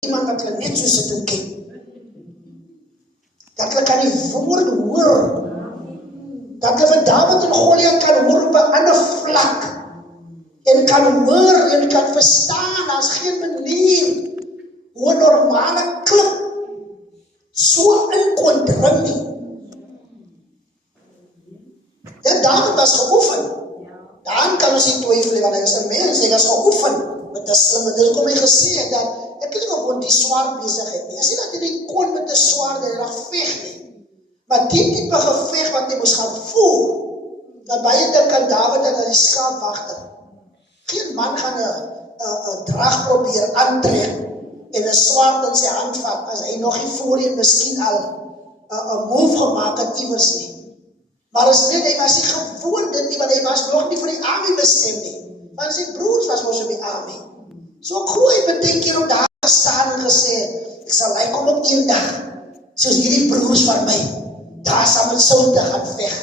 iemand wat hulle net so sit en kyk. Dat hulle kan die woord hoor. Dat hulle van Dawid en Goliat kan hoor op 'n ander vlak. En kan hoor en kan verstaan, as geen manier hoe 'n normale klip so in kon dring nie. Ja, Dawid was geoefen. Dan kan ons nie twyfel, want hy is 'n mens, hy was geoefen met 'n slimme. Dit kom hy gesê dat ek het nie gewoon die swaard besigheid nie. As jy dat jy nie kon met 'n swaard en reg veg nie. Maar die tipe geveg wat jy moes gaan voer, dat baie dink aan Dawid en aan die skaapwagter. Geen man gaan 'n drag probeer aantrek en 'n swaard in sy hand vat, as hy nog nie voorheen miskien al 'n move gemaak het iewers nie. Maar as net, hy was nie gewoon dit nie, want hy was nog nie vir die army bestem nie. Want sy broers was mos in die army. So ek gooi baie keer op daar gestaan en gesê, ek sal kom op een dag, soos hierdie broers van my, daar sal met Saul gaan veg.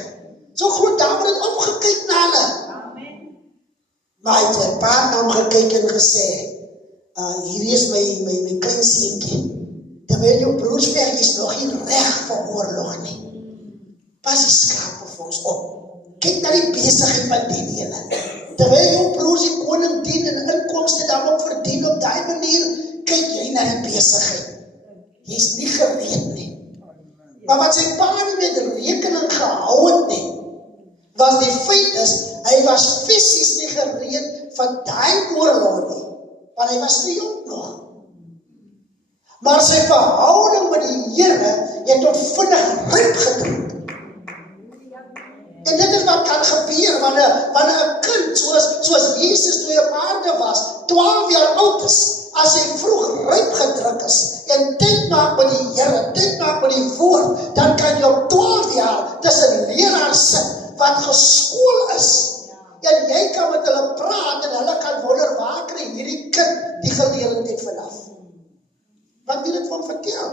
So groot Dawid het opgekyk na hulle. Maar hy het sy pa na hom gekyk en gesê, hierdie is my klein seentjie. Terwyl jou broers veg, is nog nie reg vir oorlog nie. Pas die skape vir ons op. Kyk na die besigheid van die ene. Terwyl jou broers die koning dien en inkomste daarop verdien op daai manier, kyk jy na die besigheid. Jy is nie gereed nie. Maar wat sy pa nie met rekening gehou het nie, was die feit is, hy was fisies nie gereed van daai oorlog nie, want hy was te jong nog. Maar sy verhouding met die Here het tot vinnig ryp gedruk. En dit is wat kan gebeur, wanneer 'n kind, soos Jesus toe hy op aarde was, 12 jaar oud is, as hy vroeg ryp gedruk is, en tyd maak met die Here, tyd maak met die woord, dan kan jy op 12 jaar tussen leraars sit, wat geskool is, en jy kan met hulle praat, en hulle kan wonder, waar kry hierdie kind die geleerdheid vanaf? Wat wil dit van vertel?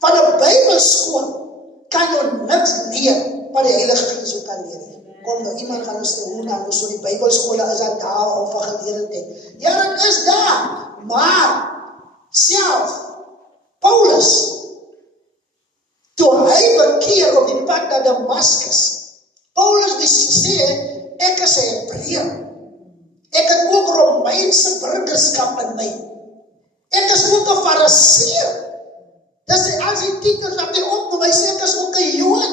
Van 'n Bybelskool kan jy niks leer, wat die Heilige Gees ook kan leer. Kom nou, iemand gaan ons sê, hoe nou, so die Bybelskole is daar of van geleerdheid. Ja, dit is daar, maar self, Paulus, toe hy bekeer op die pad na Damaskus, Paulus die sê, ek is 'n Hebreër. Ek het ook Romeinse burgerskap in my. Ek is ook 'n Fariseer. Dis as die titels wat hy opnoem, hy sê ek is ook 'n Jood.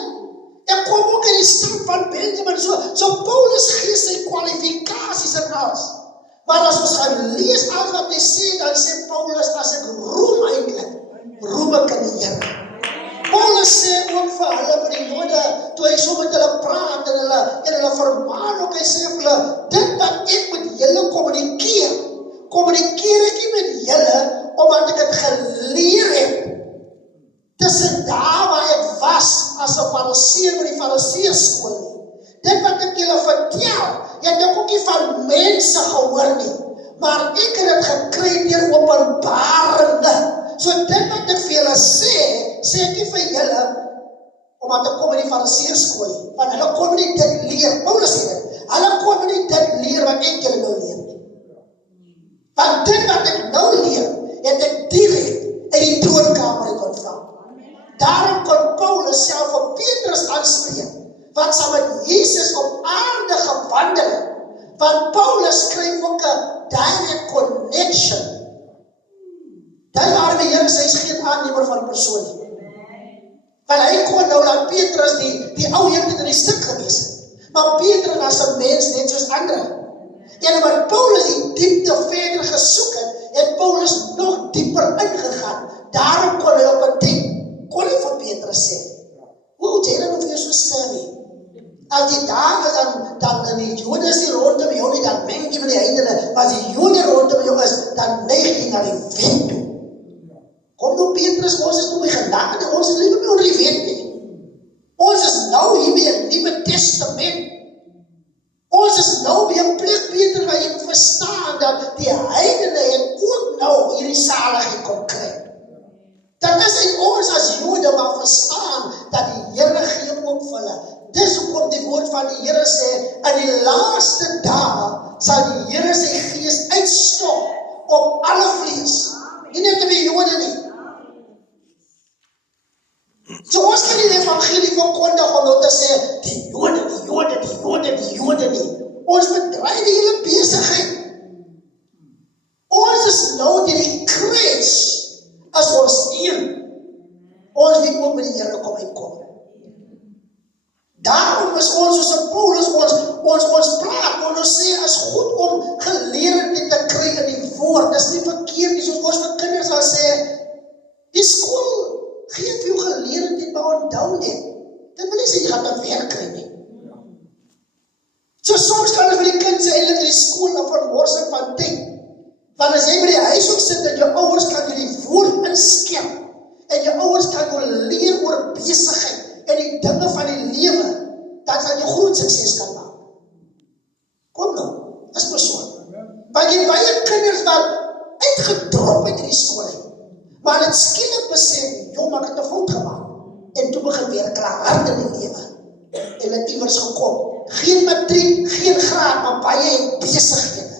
Ek kom ook in die stam van Benjamin, so Paulus gee sy kwalifikasies en alles. Maar as ons gaan lees alles wat hy sê, dan sê Paulus, as ek roem eintlik, roem ek in die Here. Paulus sê ook vir hulle, vir die Jode, toe hy so met hulle praat en hulle vermaan ook, hy sê vir hulle, dit wat ek met julle kommunikeer ek nie met julle, omdat ek het geleer het, tussen daar waar ek was, as 'n Fariseer met die Fariseerskool nie. Dit wat ek julle vertel, jy het ook nie van mense gehoor nie, maar ek het dit gekry deur openbaringe. So dit wat ek vir julle sê ek nie vir julle, omdat ek kom in die Fariseerskool nie, want hulle kon nie dit leer, Paulus sê dit, hulle kon nie dit leer wat ek julle nou leer nie. Want dit wat ek nou leer, het ek direk in die troonkamer het ontvang. Daarom kon Paulus self op Petrus aanspreek, wat saam met Jesus op aarde gewandel het. Want Paulus kry ook 'n direct connection. Dit waar die Here sê, hy is geen aannemer van persoon nie. Want hy kon nou laat Petrus die ou Heer het in die stuk gewees het. Maar Petrus was 'n mens net soos ander. En wat Paulus die diepte verder gesoek het Paulus nog dieper ingegaan. Daarom kon hy op 'n ding kon hy vir Petrus sê, hoe jy dan of jy so stel nie? As die dagen dan in die Jode is die rondom jou nie, dan meng jy met die heidene, maar as die Jode rondom jou is, dan neig jy na die wet toe. Kom nou Petrus, ons is nou by genade, ons is nie meer onder die wet nie. Ons is nou hier by 'n Nuwe Testament. Ons is nou by 'n plek, Peter, waar jy verstaan dat die heidene het ook nou hierdie saligheid kon kry. Dat is in ons as Jode maar verstaan dat die Here gee ook vir hulle. Dis hoekom die woord van die Here sê, in die laaste dae sal die Here sy gees uitstort op alle vlees. Nie net verkondig om nou te sê, die Jode nie. Ons bedryf die hele besigheid. Ons is nou die kruis as ons een. Ons weet ook met die Here kom uitkom. Daarom is ons soos 'n Paulus, ons praat, ons sê, is goed om geleerdheid te kry in die woord. Dis nie verkeerd nie, soos ons vir kinders sal sê, die skool gee vir jou geleerdheid, maar onthou net, dit wil nie sê jy gaan 'n werk kry nie. So soms kan ons vir die kind sê, eintlik die skool of vermorsing van tyd. Want as jy by die huis ook sit, en jou ouers kan jy die woord inskep, en jou ouers kan jou leer oor besigheid, en die dinge van die lewe, dat jy groot sukses kan maak. Kom nou, is persoon. Want jy baie kinders wat uitgedrop uit die skool uit, maar het skielik besef, joh, maar ek het 'n fout gemaak, en toe begin weer hard in die lewe, en het iewers gekom. Geen matriek, geen graad, maar baie besighede.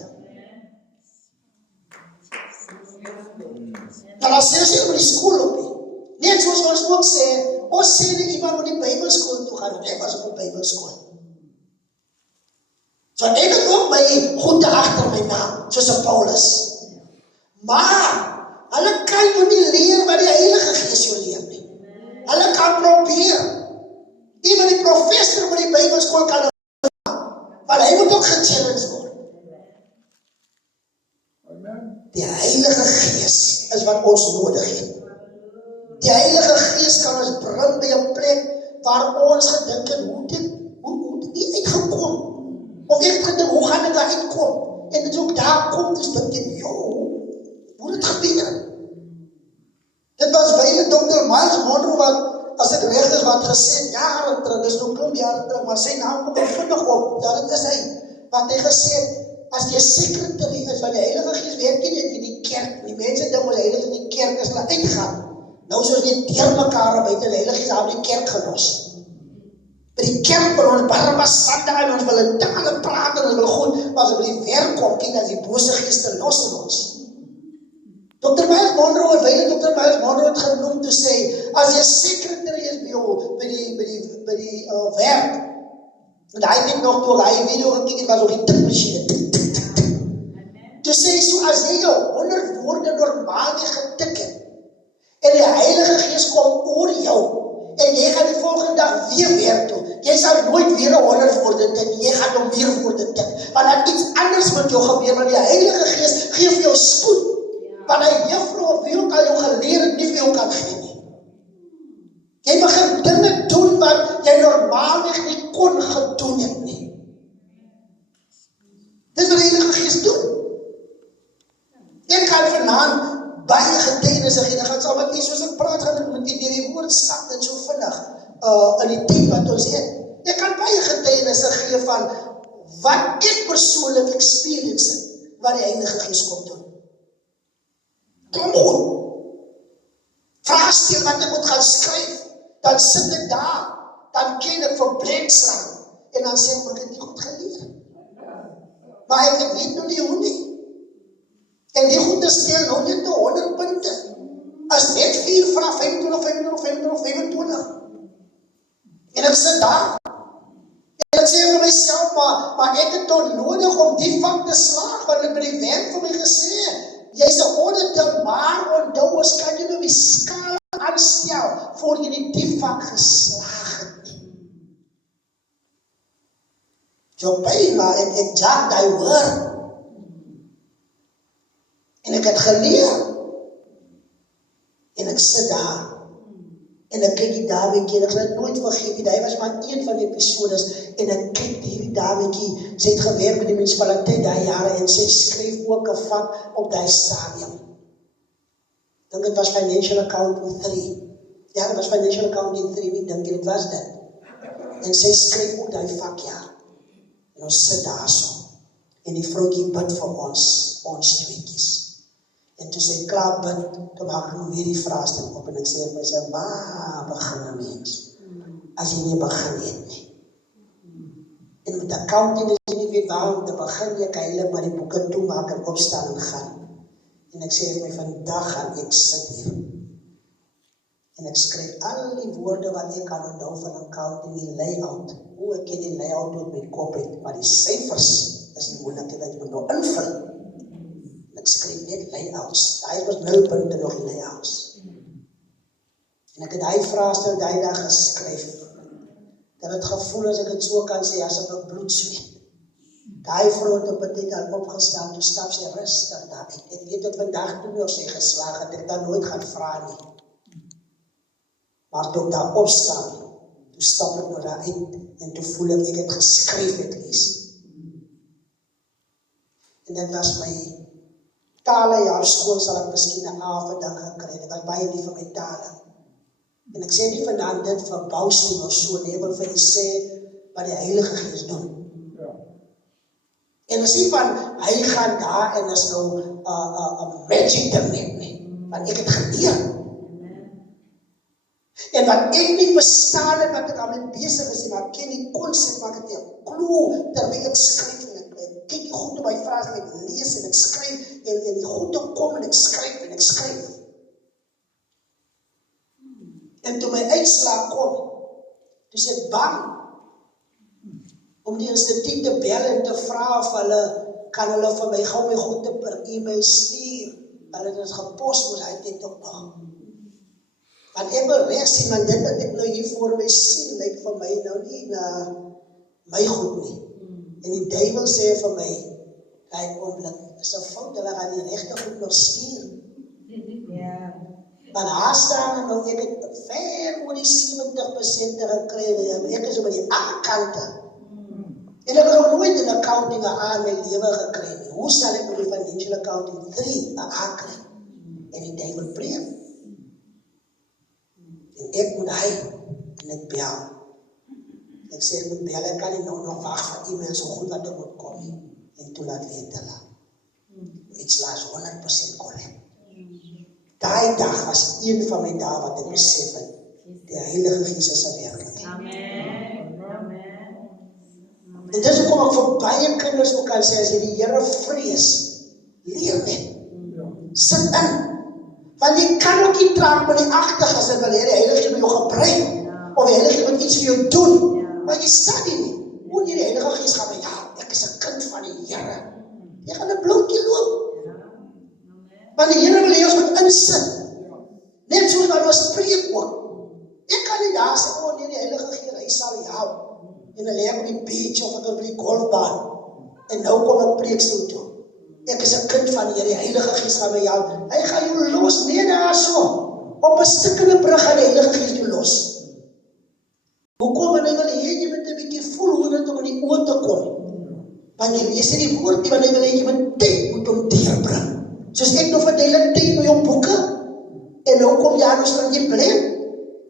Maar as jy oor die skool op nie, net soos ons ook sê, ons sê nie iemand moet die Bybelskool toe gaan, ek was op die Bybelskool. So ek het ook my goede agter my naam, soos 'n Paulus. Maar, hulle kan jou nie leer wat die Heilige Gees jou leer nie. Hulle kan probeer. Even die professor by die Bybelskool kan maar hy moet ook gechallenge word. Die Heilige Gees is wat ons nodig het. Die Heilige Gees kan ons bring by 'n plek waar ons gedink het, hoe dit uitgekom. Of ek gedink, hoe gaan dit daar uitkom? En dit ook daar kom, dus dink ek, hoe dit gebeur? Dit was by Dr. Miles Monroe wat, as ek reg is, wat gesê, jare terug, dis nog klomp jare terug, maar sy naam kom vinnig op, ja, dit is hy, wat hy gesê, as jy secretary is, want die Heilige Gees werk nie net in die kerk, die mense dink ons Heilige in die kerk is hulle uitgaan, nou soos die deur mekaar buite die Heilige Gees aan die kerk gelos. By die kerk wil ons Barabbas sande en ons wil in tale praat en ons wil goed, maar as by die werk kom, kyk as die bose geeste los in ons. Dr. Miles Monroe, Dr. Miles Monroe het genoem te sê, as jy secretary is by die werk, en hy het nog toe hy video gekyk het, was op die tikmachine, toe sê so, as jy jou 100 woorde normaal nie getik het, en die Heilige Gees kom oor jou, en jy gaan die volgende dag weer werk toe, jy sal nooit weer 100 woorde tik, jy gaan nog meer woorde tik, want dat iets anders met jou gebeur, want die Heilige Gees gee vir jou spoed, want hy juffrou of wie ook al jou geleer het, nie vir jou kan gee nie. Jy begin dinge doen wat jy normaalweg nie kon gedoen het nie. Dis wat die Heilige Gees doen. Ek kan vanaand baie getuienisse gee, dan gaan saam met nie, soos ek praat, gaan ek met die woord stap en so vinnig, in die tyd wat ons het. Ek kan baie getuienisse gee van wat ek persoonlik experience het, wat die Heilige Gees kom doen. Kom goed. Vraagstel wat ek moet gaan skryf, dan sit ek daar, dan ken ek vir brenkslaan, en dan sê ek, maar ek het nie goed geleer. Maar ek weet nog nie hoe nie. En die goede stel nog net 100 punte. As net 4 vraag, 25. En ek sit daar. En ek sê vir myself, maar ek het toch nodig om die vak te slaag, want ek by die werk vir my gesê, jy is 'n auditor, maar onthou, ons kan jy nou die skaal aanstel, voor jy die vak geslaag het nie. So byna, ek jag die woord. En ek het geleer. En ek sit daar. En ek kyk die dametjie, en ek sal het nooit vergeet nie, hy was maar een van die episodes, en ek kyk die dametjie, sy het gewerk met die munisipaliteit daai jare, en sy skryf ook 'n vak op die stadium. Ek dink het was Financial Accounting 3. Ja, het was Financial Accounting 3, nie dink het was dit. En sy skryf ook die vak, ja. En ons sit daar so. En die vrouwtjie bid vir ons tweetjies. En toe sy klaar bid, toe maak ek weer die vraagstuk op, en ek sê vir myself, waar begin 'n mens? As jy nie begin het nie. En met accounting is jy nie weet waar om te begin, jy kan hele maar die boeke toe maak en opstaan en gaan. En ek sê vir my, vandag gaan ek sit hier. En ek skryf al die woorde wat ek kan onthou van 'n accounting, die layout. Hoe ek ken die layout met my kop het, maar die syfers is die moeilike wat jy moet nou invul. Ek skryf net layouts. Daai was 0 punte nog die layouts. En ek het daai vraestel daai dag geskryf. Dat het gevoel as ek het so kan sê as ek bloed sweet. Daai vrou het op 'n tyd al opgestaan, toe stap sy rustig daar uit. Ek weet dat vandag toe nog sy geslaag het, ek dan nooit gaan vra nie. Maar toe ek daar opstaan, toe stap ek nou daar uit en toe voel ek het geskryf het lees. En dit was my tale jaar skool sal ek miskien 'n A vandag gekry. Ek was baie lief vir my tale. En ek sê nie vandaan dit vir bousting of so, nee, maar vir die sê wat die Heilige Gees doen. En as nie van, hy gaan daar en is nou 'n magic ding nie. Want ek het geleer. En wat ek nie verstaan het wat ek aan my besig is, maar ek ken die konsep, maar ek het 'n klou terwyl ek skryf en ek kyk die goed op my vrae en ek lees en ek skryf en die goed kom en ek skryf en ek skryf. En toe my uitslag kom, toe is ek bang om die instituut te bel en te vra of kan hulle vir my gou my goed per e-mail stuur. Hulle het dit gepos, maar hy het dit ook nog. Want ek wil recht sien, want dit wat ek nou hier voor my sien, lyk vir my nou nie na my goed nie. En die duivel sê vir my, hy oomblik, is 'n fout, hulle gaan die regte goed nog stuur. Want haar staan nou, ek het ver oor die 70% gekry, en ek is op die A-kante. En ek het nog nooit in accounting 'n A in my lewe gekry nie. Hoe sal ek met die financial accounting 3 'n A kry? En die duivel preek. En ek moet hy, en ek bel. Ek sê ek moet bel, ek kan nie nou nog wag vir e-mail so goed wat ek moet kom. En toe laat weet hulle. Dit slaas 100% korrek. Daai dag was een van my dae wat ek besef het, die Heilige Gees is werklik. En dis hoekom ek vir baie kinders ook kan sê, as jy die Here vrees, leer net. Sit in. Want jy kan ook nie traag met die agtig as dit wil hê die Heilige Gees moet jou gebruik, of die Heilige Gees moet iets vir jou doen, maar jy staan nie. Hoe nie die Heilige Gees gaan my, ja, ek is 'n kind van die Here. Jy gaan 'n blokkie loop. Want die Here wil hê ons moet insit. Net soos wat ons preek ook. Ek kan nie daar sê, nee, die Heilige Gees, hy sal jou. En dan lê ek op die beach of ek op die golfbaan. En nou kom ek preekstoel toe. Ek is 'n kind van die Here, die Heilige Gees gaan my jou. Hy gaan jou los, nee daar so. Op 'n stukkende brug gaan die Heilige Gees jou los. Hoekom? Want hy wil hê jy moet 'n bietjie voel hoe dit om in die oë te kom. Want jy lees die woord nie, want hy wil hê jy moet tyd moet hom deurbring. Soos ek nou verduidelik tyd by jou boeke. En nou kom Janus van jy blend.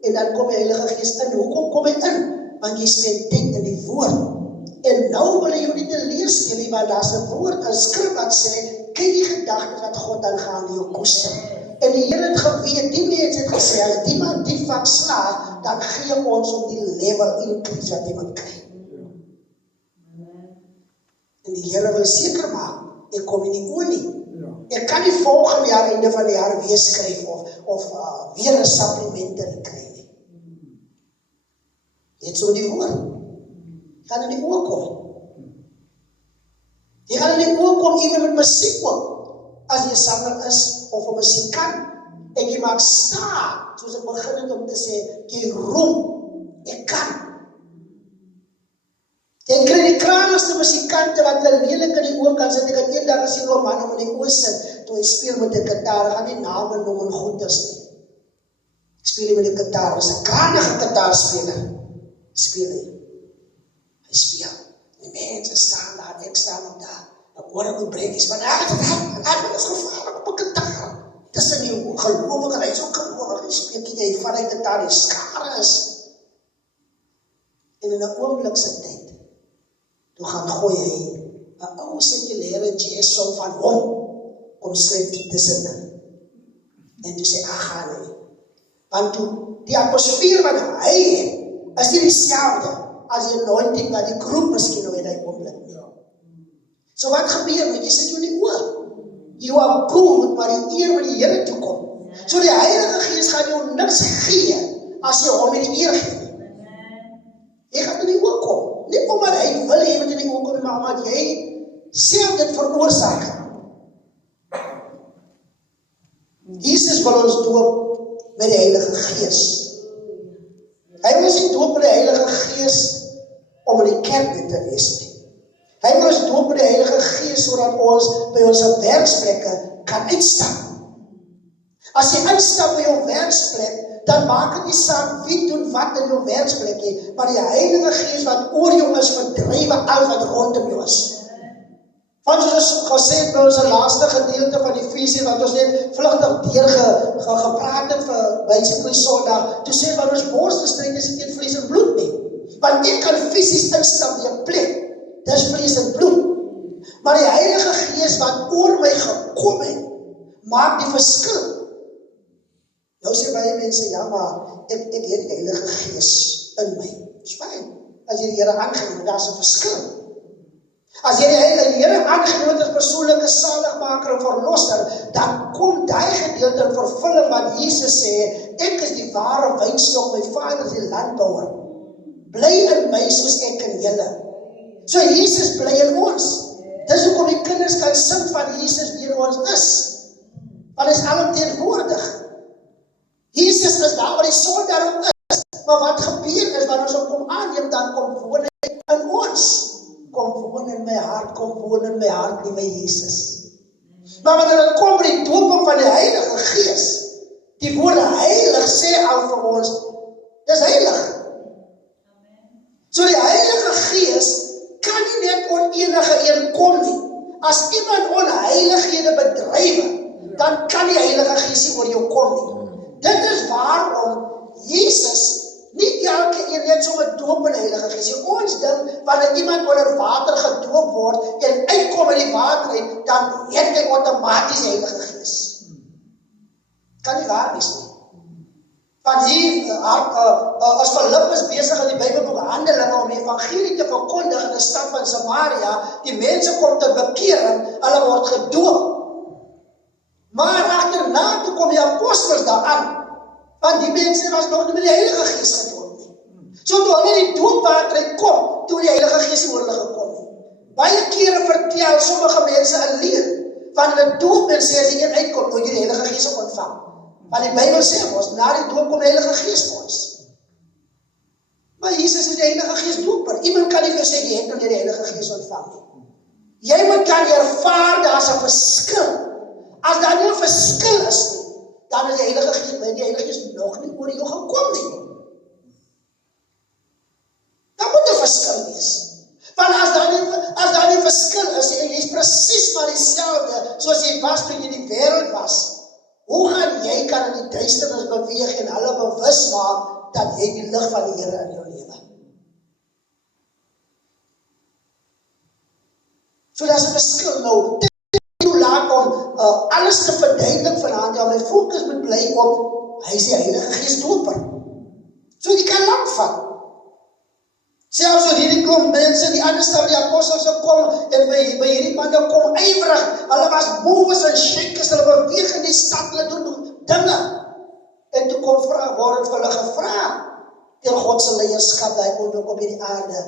En dan kom die Heilige Gees in. Hoekom kom hy in? Want jy spend tyd in die woord. En nou wil hy jou nie te lees nie, want daar's 'n woord, 'n skrif wat sê, kyk die gedagtes wat God aangaan in jou koester. En die Here het geweet, die mens het gesê, as die man die vak slaag, dan gee ons om die level increase wat iemand kry. En die Here wil seker maak, ek kom in die oë nie. Ek kan nie volgende jaar, einde van die jaar weer skryf of weer 'n supplementary kry nie. Net so die woord. Jy gaan in die oë kom. Jy gaan in die oë kom, ewen met musiek ook. As jy 'n sanger is, of 'n musiekant, en jy maak staat, soos ek begin het om te sê, jy roem, ek kan. Jy kry die kraaligste musikante wat wel lelik in die oë kan sit. Ek het eendag gesien hoe 'n man om in die oë sit, toe hy speel met 'n gitaar, gaan nie name noem en goeders nie. Ek speel nie met 'n gitaar, is 'n kragtige gitaarspeler. Speel hy. Hy speel. Die mense staan daar, ek staan op daar. Nou oor moet breek is, maar hy is gevaarlik op 'n gitaar. Tussen die gelowige, hy is ook gelowig, hy speel jy van die gitaar, die skare is. En in 'n oomblik se tyd, toe gaan gooi hy 'n ou sekulêre jazz-song van hom, kom skryf tussenin. En toe sê, gaan hy. Want toe, die atmosfeer wat hy het, is nie dieselfde as die anointing wat die groep miskien nou in die oomblik nie. So wat gebeur, want jy sit jou in die oor. You are good, maar die eer wat die Here toe kom. So die Heilige Gees gaan jou niks niks gee as jy hom in die eer gee. Jy gaan in die oog kom. Nie omdat hy wil hê met in die oog kom, maar omdat jy self dit veroorsaak. Jesus wil ons doop met die Heilige Gees. Hy wil ons nie doop met die Heilige Gees om in die kerk te wees nie. Hy wil ons doop met die Heilige Gees sodat ons by ons werksplekke kan uitstap. As jy uitstap by jou werksplek, dan maak het nie saak wie doen wat in jou werksplek nie, maar die Heilige Gees wat oor jou is, verdrywe al wat rondom jou is. Want soos gesê het by ons laaste gedeelte van die visie, wat ons net vlugtig gepraat het vir basically Sondag, toe sê van ons borsbestryd is nie teen vlees en bloed nie. Want ek kan fisies instap in 'n plek, dis vlees en bloed. Maar die Heilige Gees wat oor my gekom het, maak die verskil. Nou sê baie mense, ja, maar ek het die Heilige Gees in my. Dis fyn. As jy die Here aangeneem, daar's 'n verskil. As jy die Here aangeneem as persoonlike saligmaker en verlosser, dan kom daai gedeelte in vervulling wat Jesus sê, ek is die ware wynstok, my Vader is die landbouer. Bly in my soos ek in julle. So Jesus bly in ons. Dis hoekom die kinders kan sing van Jesus wie in ons is. Want hy is alomteenwoordig. Jesus is daar waar die son daarop is. Maar wat gebeur is, wanneer ons hom kom aanneem, dan kom woon hy in ons. Kom woon in my hart, kom woon in my hart, liewe Jesus. Maar wanneer dit kom by die dooping van die Heilige Gees, die woord heilig sê al vir ons, dis heilig. So die Heilige Gees kan nie net oor enige een kom nie. As iemand onheilighede bedrywe, dan kan die Heilige Gees nie oor jou kom nie. Dit is waarom Jesus nie elke een net so met doop in die Heilige Gees. Ons dink, wanneer iemand onder water gedoop word en uitkom in die water uit, dan het hy outomaties die Heilige Gees. Kan nie waar wees nie. Want hier, as Philippus besig in die Bybelboek Handelinge om die evangelie te verkondig in die stad van Samaria, die mense kom te bekering, hulle word gedoop. Maar agterna toe kom die apostels daar aan, want die mense was nog nie met die Heilige Gees gedoop nie. So toe hulle die doopwater uitkom, toe die Heilige Gees oor hulle gekom nie. Baie kere vertel sommige mense 'n leer, van hulle doop en sê as die een uitkom, moet jy die Heilige Gees ontvang. Want die Bybel sê ons, na die doop kom die Heilige Gees vir ons. Maar Jesus is die Heilige Gees doper. Iemand kan nie vir sê, jy het nog nie die Heilige Gees ontvang nie. Jy moet kan ervaar, daar's 'n verskil. As daar nie 'n verskil is nie, dan is die Heilige Gees nog nie oor jou gekom nie. Daar moet 'n verskil wees. Want as daar nie verskil is, en jy is presies maar dieselfde, soos jy was toe jy in die wêreld was, hoe gaan jy kan in die duisternis beweeg en hulle bewus maak dat jy die lig van die Here in jou lewe? So daar's 'n verskil nou. Dit laat om alles te verduidelik vanaand, ja, my fokus moet bly op, hy is die Heilige Gees doper. So jy kan lank vat. Selfs so hierdie klomp mense, die ander stad, die apostels kom, en by hierdie manne kom ywerig, hulle was movers en shakers, hulle beweeg in die stad, hulle doen dinge. En toe kom word vir hulle gevra, deur God se leierskap, daai oomblik op hierdie aarde,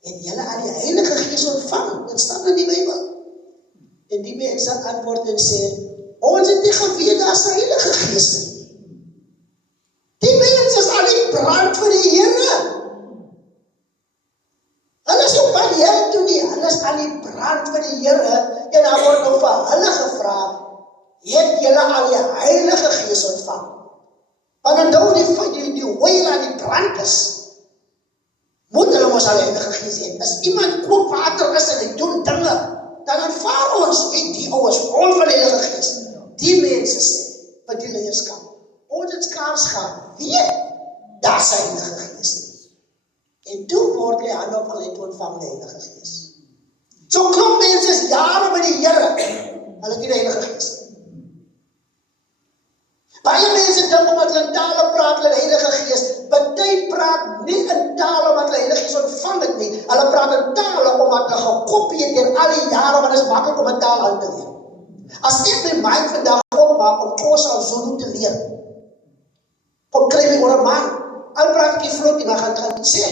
het julle al die Heilige Gees ontvang, dit staan in die Bybel. En die mense antwoord en sê, ons het nie geweet daar's 'n Heilige Gees nie. Die mense is al die brand vir die Here. Hulle is op pad heen toe nie, hulle is al die brand vir die Here, en dan word nou vir hulle gevra, het julle al die Heilige Gees ontvang? Want onthou die oil aan die brand is, moet hulle mos al die Heilige Gees hê. As iemand koop water is en hy doen dinge, dan aanvaar ons, die ouers, vol van die Heilige Gees. Die mense sê, vir die leierskap, ons het skaars gaan, weet, daar is die Heilige Gees nie. En toe word die hande opgelê toe ontvang die Heilige Gees. So klomp mense is jare by die Here, hulle het nie die Heilige Gees nie. Baie mense dink omdat hulle in tale praat, hulle die Heilige Gees, party praat nie in tale omdat hulle Heilige Gees ontvang het nie, hulle praat in tale omdat hulle gekopie het deur al die jare, want dit is maklik om 'n taal aan te leer. As ek my mind vandag opmaak om Xhosa of Zulu te leer, Kom kry my oor 'n man. Al praat ek die vlot en dan gaan dit sê.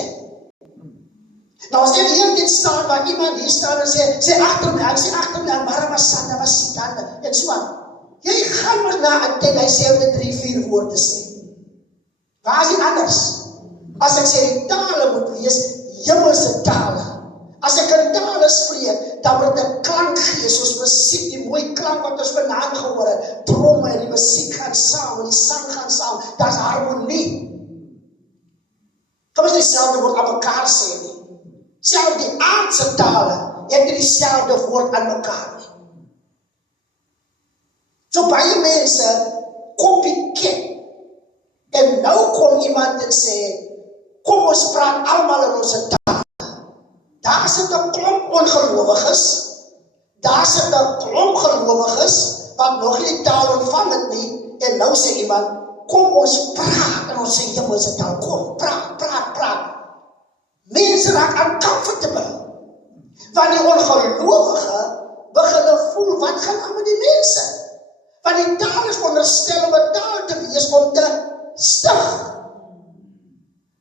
Nou as jy hier dit staan waar iemand hier staan en sê agter my, ek sê agter my, Barabbas Sanda was Sitanda en so aan. Jy gaan maar na 'n tyd, hy sê om 3-4 woorde sê. Waar is die anders? As ek sê die tale moet wees, hemelse tale. As ek in tale spreek, dan word 'n klank gee, soos musiek, die mooi klank wat ons vanaand gehoor het. Tromme en die musiek gaan saam, en die sang gaan saam, daar's harmonie. Kom ons dieselfde woord aan mekaar sê nie. Self die aardse tale, het nie dieselfde woord aan mekaar nie. So baie mense copycat. En nou kom iemand en sê, kom ons praat almal in ons taal. Daar sit 'n klomp ongelowiges, daar sit 'n klomp gelowiges, wat nog nie die taal ontvang het nie, en nou sê iemand, kom ons praat in ons hemelse taal, kom, praat. Mense raak uncomfortable, want die ongelowige begin voel, wat gaan aan met die mense? Want die taal is veronderstel om 'n taal te wees om te stig.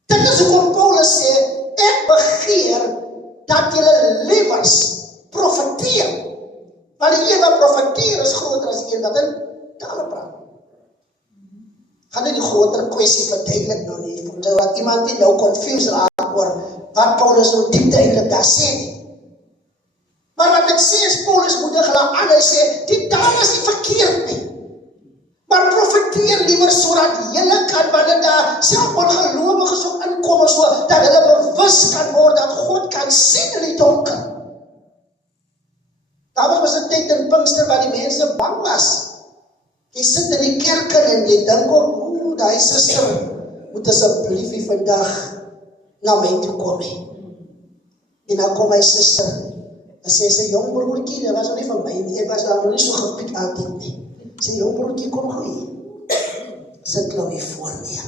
Dit is hoekom Paulus sê, ek begeer dat julle lewens profeteer. Want die een wat profeteer is groter as die een wat in tale praat. Gaan nie die groter kwessie verduidelik nou nie, want iemand die nou confused raak oor wat Paulus nou diepte eintlik daar sê nie. Maar wat ek sê is, Paulus moedig hulle aan, hy sê, die taal is nie verkeerd nie. Maar profeteer liewer sodat julle kan, wanneer daar self ongelowiges ook inkom, so dat hulle bewus kan word dat God kan sien in die donker. Daar was 'n tyd in Pinkster waar die mense bang was. Jy sit in die kerk en jy dink ook, daai suster moet asseblief nie vandag na my toe kom nie. En dan kom my suster, en sê, jong broertjie, dat was nog nie van my nie, ek was daar nog nie so gepiek aan dit nie. Sê, jong broertjie, kom gou hier. Sit nou hier voor neer.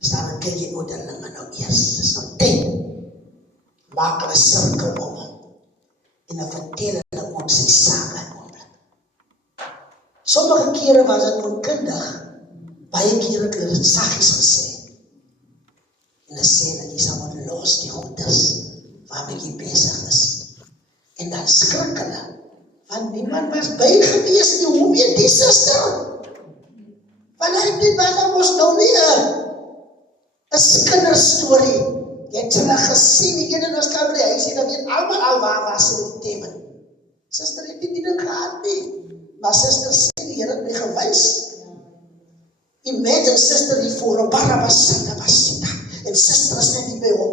Staan en kyk jy ouderlinge nou eers. Dis nou tyd. Maak hulle sirkel om hom. En dan vertel hulle ook sy sake in oomblik. Sommige kere was dit onkundig. Baie kere het hulle dit saggies gesê. En dan sê hulle, jy sal moet los die goeders waarmee jy besig is. En dan skrik hulle. Want niemand was by gewees nie, hoe weet die suster? Want hy het nie wat ons nou nie 'n kinderstorie. Jy het hulle gesien, die ene was kan by die huis, en dan weet almal al waar was in die thema. Suster het nie die ding gehad nie. Maar suster sê, die Here het my gewys. Imagine suster die voor, Barabbas Sanda was Sita. En suster is net nie by hom.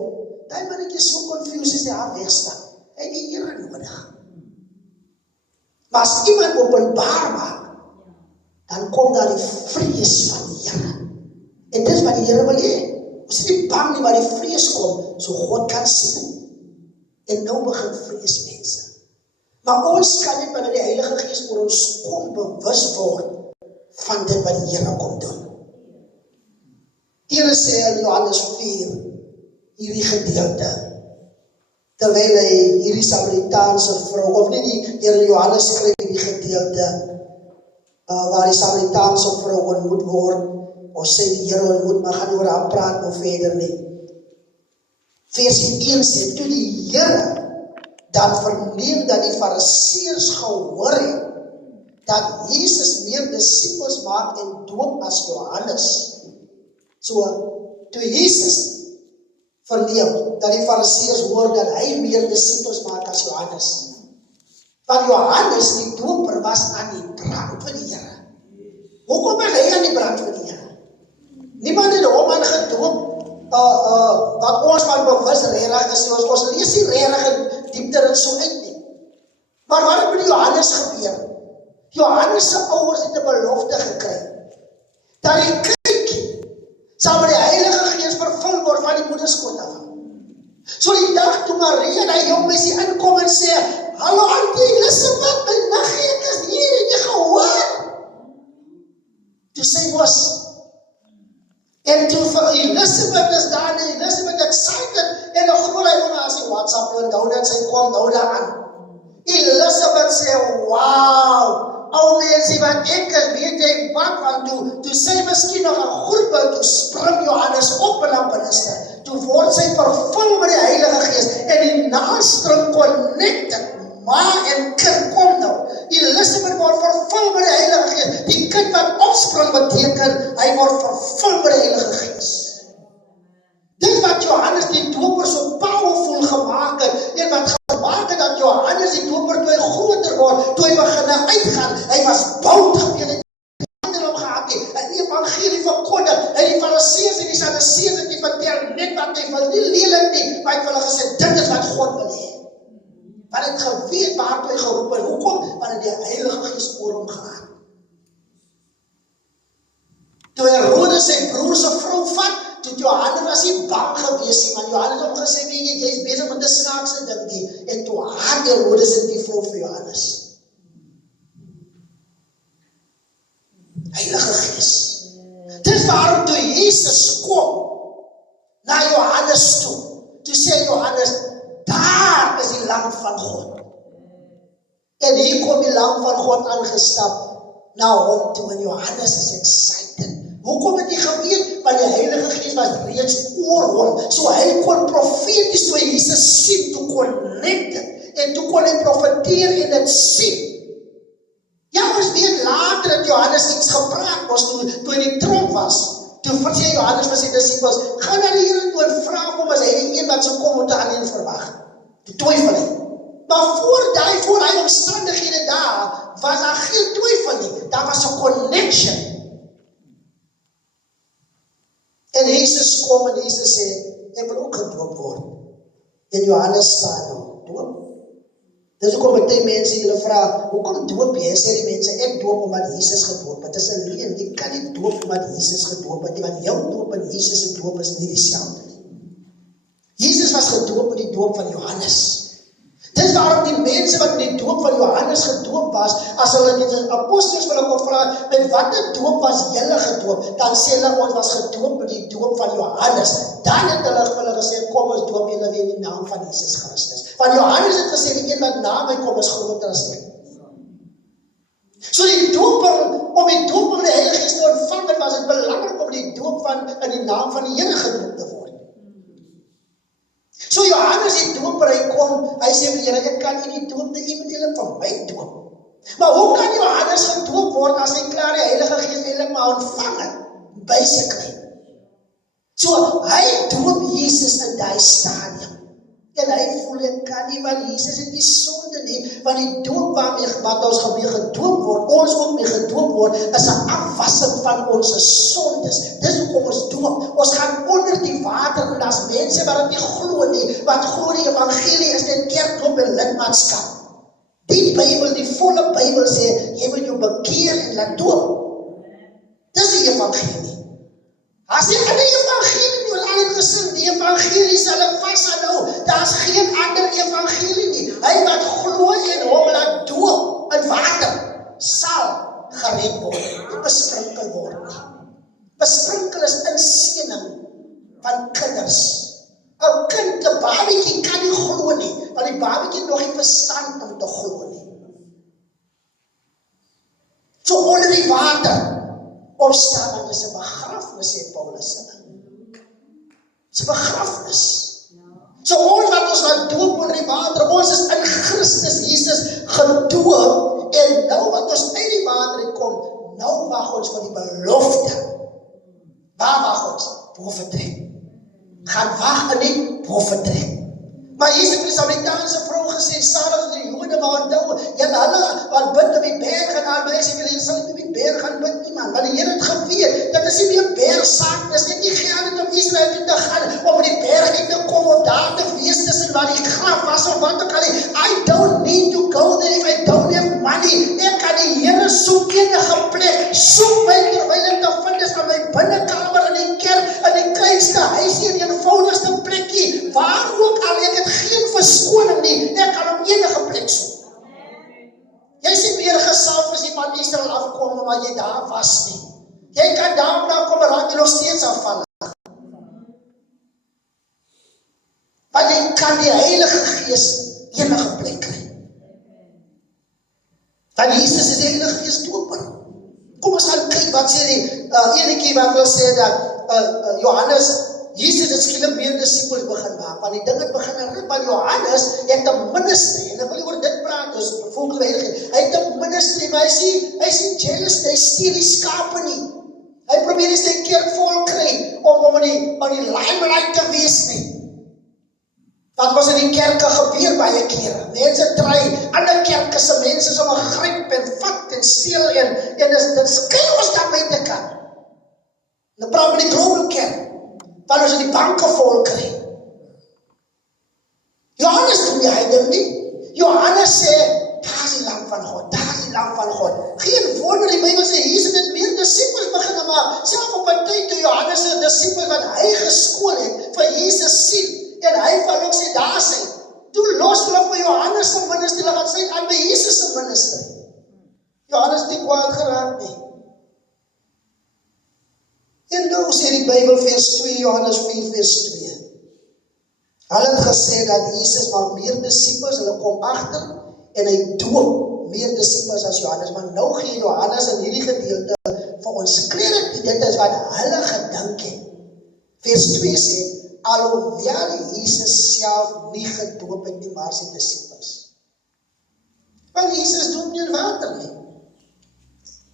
Daai mannetjie is so confused as hy haar wegstaan. Hy het die Here nodig. Maar as iemand openbaar maak, dan kom daar die vrees van die Here. En dis wat die Here wil hê. Ons is nie bang nie, maar die vrees kom, so God kan sien. En nou begin vrees mense. Maar ons kan nie wanneer die Heilige Gees oor ons kom bewus word van dit wat die Here kom doen. Die Here sê in Johannes 4, hierdie gedeelte, terwyl hy hierdie Samaritaanse vrou, of nie die Here Johannes skryf hierdie gedeelte, waar die Samaritaanse vrou ontmoet word, ons sê die Here ontmoet, maar gaan oor haar praat nou verder nie. Vers 1 sê, toe die Here dan verneem dat die Fariseërs gehoor het, dat Jesus meer disippels maak en doop as Johannes. So, toe Jesus verneem dat die Fariseërs hoor dat hy meer disippels maak as Johannes. Want Johannes die doper was aan die brand vir die Here. Hoekom was hy aan die brand vir die Here? Niemand het hom aan gedoop, wat ons van bewus regtig is, ons lees nie regtig diepte dit so uit nie. Maar wat het met Johannes gebeur? Johannes se ouers het 'n belofte gekry, dat die kindjie sal met die Heilige Gees vervul word van die moederskoot af. So die dag toe Maria en hy jong meisie inkom en sê, hallo auntie Elisabeth, my niggie, ek is hier, het jy gehoor? Toe sê mos, en toe vir Elisabeth is daar, en Elisabeth excited, en dan groei hy van haar sy WhatsApp, en nou dat sy kom, nou daaraan. Elisabeth sê, wow, ou mensie wat ek weet jy wat, want toe sy miskien nog 'n groep toe spring Johannes op in haar binneste. Toe word sy vervul met die Heilige Gees en die naastring connected. Ma en kind kom nou. Elisabeth word vervul met die Heilige Gees. Die kind wat opspring beteken, hy word vervul met die Heilige Gees. Dit wat Johannes die doper so powerful gemaak het, en wat gemaak het dat Johannes die doper toe hy groter word, toe hy begin uitgaan, hy was boud geweest, hy het hom gehad, hy die evangelie verkondig, hy die Fariseërs en die Sadduseërs het die vertel, net wat hy wil, nie lelik nie, maar hy het hulle gesê, dit is wat God wil hê. Want hy het geweet waartoe hy geroep het, hoekom? Want hy die Heilige Gees oor hom gehad. Toe Herodes sy broer se vrou vat, toe Johannes was nie bang gewees nie, want Johannes het hom gesê, jy is besig met 'n snaakse ding nie, en toe haat Herodes in die vrou vir Johannes. Heilige Gees. Dis waarom toe Jesus kom na Johannes toe sê Johannes, daar is die lam van God. En hier kom die lam van God aangestap na hom toe, en Johannes is excited. Hoekom het hy geweet? Want die Heilige Gees was reeds oor hom. So hy kon profeties toe Jesus sien, toe connect het, en toe kon hy profeteer en dit sien. Ja, ons weet later dat Johannes iets gepraat was toe hy die tronk was. Toe sê Johannes vir sy disippels, gaan na die Here toe en vra hom as hy die een wat sou kom om te aan hen verwag. Toe twyfel hy. Maar voor hy omstandighede daar, was daar geen twyfel nie. Daar was 'n connection. En Jesus kom en Jesus sê, ek wil ook gedoop word. En Johannes staan nou, doop. Dis hoekom baie mense hulle vra, hoekom doop jy? Sê die mense, ek doop omdat Jesus gedoop het. Dit is 'n leuen, jy kan nie doop omdat Jesus gedoop het, want jou doop en Jesus se doop is nie dieselfde. Jesus was gedoop met die doop van Johannes. Dis waarom die mense wat met die doop van Johannes gedoop was, as hulle die apostels vir hulle kon vra, met watter doop was julle gedoop? Dan sê hulle, ons was gedoop met die doop van Johannes. Dan het hulle gesê, kom ons doop julle weer in die naam van Jesus Christus. Want Johannes het gesê, die een wat na my kom is groter as ek. So die doop, om die doop van die Heilige Gees te ontvang, was het belangrik om die doop in die naam van die Here gedoop te word. So Johannes die doper, hy kom, hy sê vir die Here, ek kan nie die doop, nie moet julle van my doop. Maar hoe kan Johannes gedoop word as hy klaar die Heilige Gees eintlik maar ontvang het? Basically. So hy doop Jesus in daai stadium. En hy voel ek kan nie, want Jesus het die sonde nie, want die doop waarmee wat ons mee gedoop word, ons ook mee gedoop word, is 'n afwassing van ons sondes. Dis hoekom ons doop. Ons gaan onder die water, en daar's mense wat dit nie glo nie, wat glo die evangelie is net kerkloop en lidmaatskap. Die Bybel, die volle Bybel sê, jy moet jou bekeer en laat doop. Dis die evangelie. As jy aan die evangelie nie wil aan gesing, die evangelie sal ek vashou. Daar's geen ander evangelie nie. Hy wat glo en hom laat doop in water, sal gered word, nie besprinkel word nie. Besprinkel is inseëning van kinders. 'n kind, 'n babietjie kan nie glo nie, want die babietjie het nog nie verstand om te glo nie. So onder die water, opstaan is 'n begrafnis, sê Paulus. Dis 'n begrafnis. So ons wat ons laat doop onder die water, ons is in Christus Jesus gedoop, en nou wat ons uit die water kom, nou wag ons vir die belofte. Waar wag ons? Boventrek. Gaan wag in die boventrek. Maar Jesus het die Samaritaanse vrou gesê, salig is die Jode, maar onthou, hulle wat bid op die berg en aan my sê, jy sal nie op die berg gaan bid nie, man. Want die Here het geweet, dat is nie meer bergsaak, dis net nie geld om Israel toe te gaan, om die berg uit te kom, om daar te wees tussen waar die graf was, of wat ook al. I don't need to go there if I don't have money. Ek kan die Here soek enige plek, soek my terwyl ek te vind is aan my binnekamer in die kerk, in die kleinste huisie, in die eenvoudigste plekkie, waar ook al, ek het geen verskoning nie, ek kan op enige plek soek. Jy sê meer gesalf as jy van Israel afkom, omdat jy daar was nie. Jy kan daar kom en raak jy nog steeds afvallig. Want jy kan die Heilige Gees enige plek kry. Want Jesus is die Heilige Gees doper. Kom ons gaan kyk, wat sê die enetjie wat wil sê dat Johannes, Jesus het skielik meer disippels begin maak, want die ding het begin rip, want Johannes het 'n ministry, en ek wil nie oor dit praat, dus volgens die Heilige Gees, hy het 'n ministry, maar hy is nie jealous, hy steel die skape nie. Hy probeer nie sy kerk vol kry, om in die limelight te wees nie. Wat was in die kerke gebeur baie kere. Mense try, ander kerke se mense is om 'n gryp en vat en steel en dit skei ons daar buitekant. Dan praat met die global kerk, want ons in die banke vol kry. Johannes doen die ding nie. Johannes sê, daar is die lam van God, daar is die lam van God. Geen wonder, die Bybel sê, hier het meer disippels begin maak. Self op 'n tyd toe Johannes se disippels wat hy geskool het, vir Jesus sien. En hy van ook sê, daar sê, toe los hulle vir Johannes se ministry, hulle gaan sê aan by Jesus se ministry. Johannes het nie kwaad geraak nie. En nou sê die Bybel vers 2, Johannes 4 vers 2. Hulle het gesê dat Jesus maak meer disippels, hulle kom agter, en hy doop meer disippels as Johannes, maar nou gee Johannes in hierdie gedeelte vir ons klere, dit is wat hulle gedink het. Vers 2 sê, alhoewel Jesus self nie gedoop het nie, maar sy disippels. Want Jesus doop nie in water nie.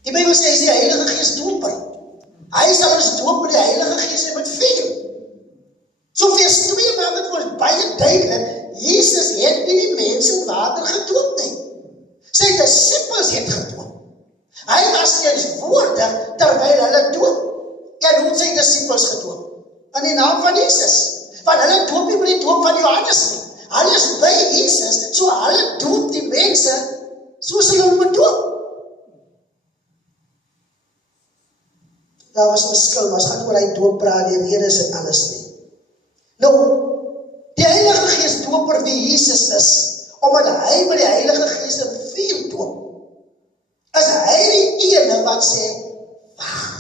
Die Bybel sê, hy is die Heilige Gees doper. Hy sal ons doop met die Heilige Gees en met vuur. So vers 2 maak het vir ons baie duidelik, Jesus het nie die mense in water gedoop nie. Sy disippels het gedoop. Hy was steeds woordig terwyl hulle doop. En hoe het sy disippels gedoop? In die naam van Jesus. Want hulle doop nie met die doop van Johannes nie. Hulle is by Jesus, so hulle doop die mense soos hulle moet doop. Daar was 'n verskil, maar as gaan oor hy doop praat, die rede is dit alles nie. Nou, die Heilige Gees doper wie Jesus is, omdat hy met die Heilige Gees in vuur doop, is hy die ene wat sê, wag.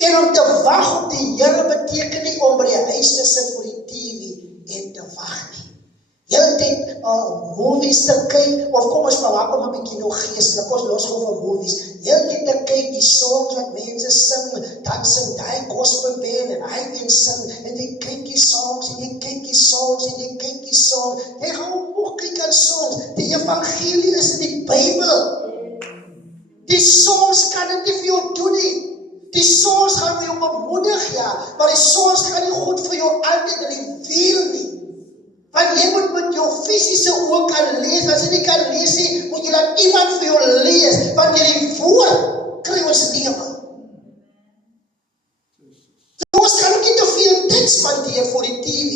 En om te wag op die Here beteken nie om by die huis te sit voor die TV en te wag nie. Heeltyd movies te kyk, of kom ons maak om 'n bietjie nog geestelik, ons los gou van movies. Heeltyd te kyk die songs wat mense sing, dan sing daai gospel band en hy een sing, en jy kyk die songs, en jy kyk die songs, en jy kyk die songs. Jy gaan ook kyk aan songs. Die evangelie is in die Bybel. Die songs kan dit nie vir jou doen nie. Die songs gaan vir jou bemoedig, ja, maar die songs gaan nie goed vir jou altyd reveal nie. Want jy moet met jou fisiese oë kan lees, as jy nie kan lees nie, moet jy laat iemand vir jou lees, want jy die woord kry ons lewe. So ons kan ook nie te veel tyd spandeer voor die TV,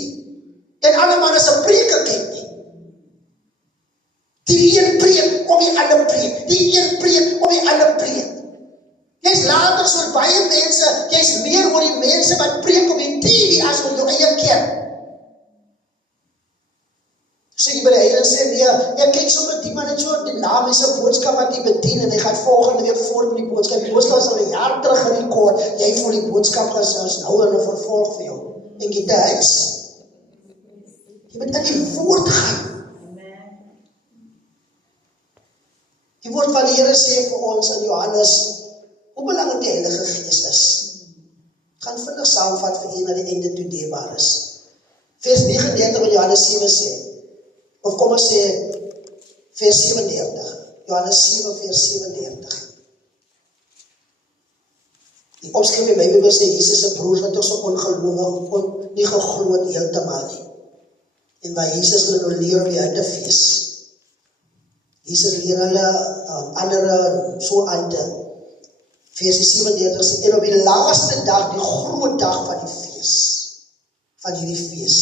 en alle manne se preke kyk nie. Die een preek op die ander preek, die een preek op die ander preek. Jy's later soos baie mense, jy's meer oor die mense wat preek op die TV as oor jou eie kerk. Sê jy by die heilige sê, nee, kyk so met die man het so dynamiese boodskap wat hy bedien, en hy gaan volgende week voort met die boodskap. Die boodskap is al 'n jaar terug gerekord, jy voel die boodskap gesels nou in 'n vervolg vir jou. En jy huis. Jy moet in die woord gaan. Die woord van die Here sê vir ons in Johannes, hoe belangrik die Heilige Gees is. Gaan vinnig saamvat vir een na die einde toe deurbaar is. Vers 39 wat Johannes 7 sê, of kom ons sê vers 37, Johannes 7 vers 37. Die opskrif in my Bybel sê, Jesus se broers wat toch so ongelowig, nie geglo het heeltemal nie. En waar Jesus hulle nou leer om die Hindefees. Jesus leer hulle andere so aan te. Vers 37 sê, en op die laaste dag, die groot dag van die fees, van hierdie fees,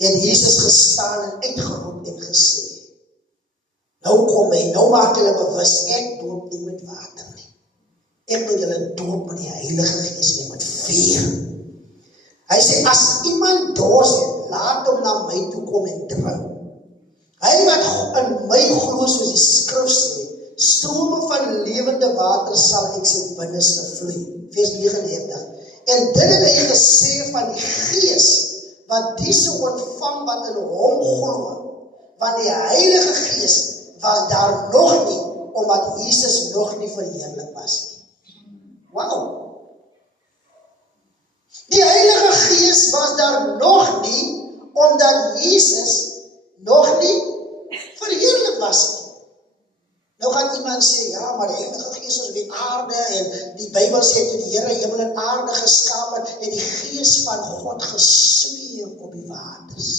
het Jesus gestaan en uitgeroep en gesê, nou kom hy, nou maak hulle bewus, ek doop nie met water nie. Ek moet hulle doop met die Heilige Gees en met vuur. Hy sê, as iemand dors het, laat hom na my toe kom en drink. Hy wat in my glo, soos die skrif sê, strome van lewende water sal uit sy binneste vloei. Vers 39. En dit het hy gesê van die Gees, wat die se ontvang wat in hom glo, want die Heilige Gees was daar nog nie, omdat Jesus nog nie verheerlik was nie. Wauw. Die Heilige Gees was daar nog nie, omdat Jesus nog nie verheerlik was nie. Nou gaan iemand sê, ja, maar die Heilige Gees is op die aarde, en die Bybel sê, toe die Here hemel en aarde geskaap het, en die Gees van God gesweef op die waters.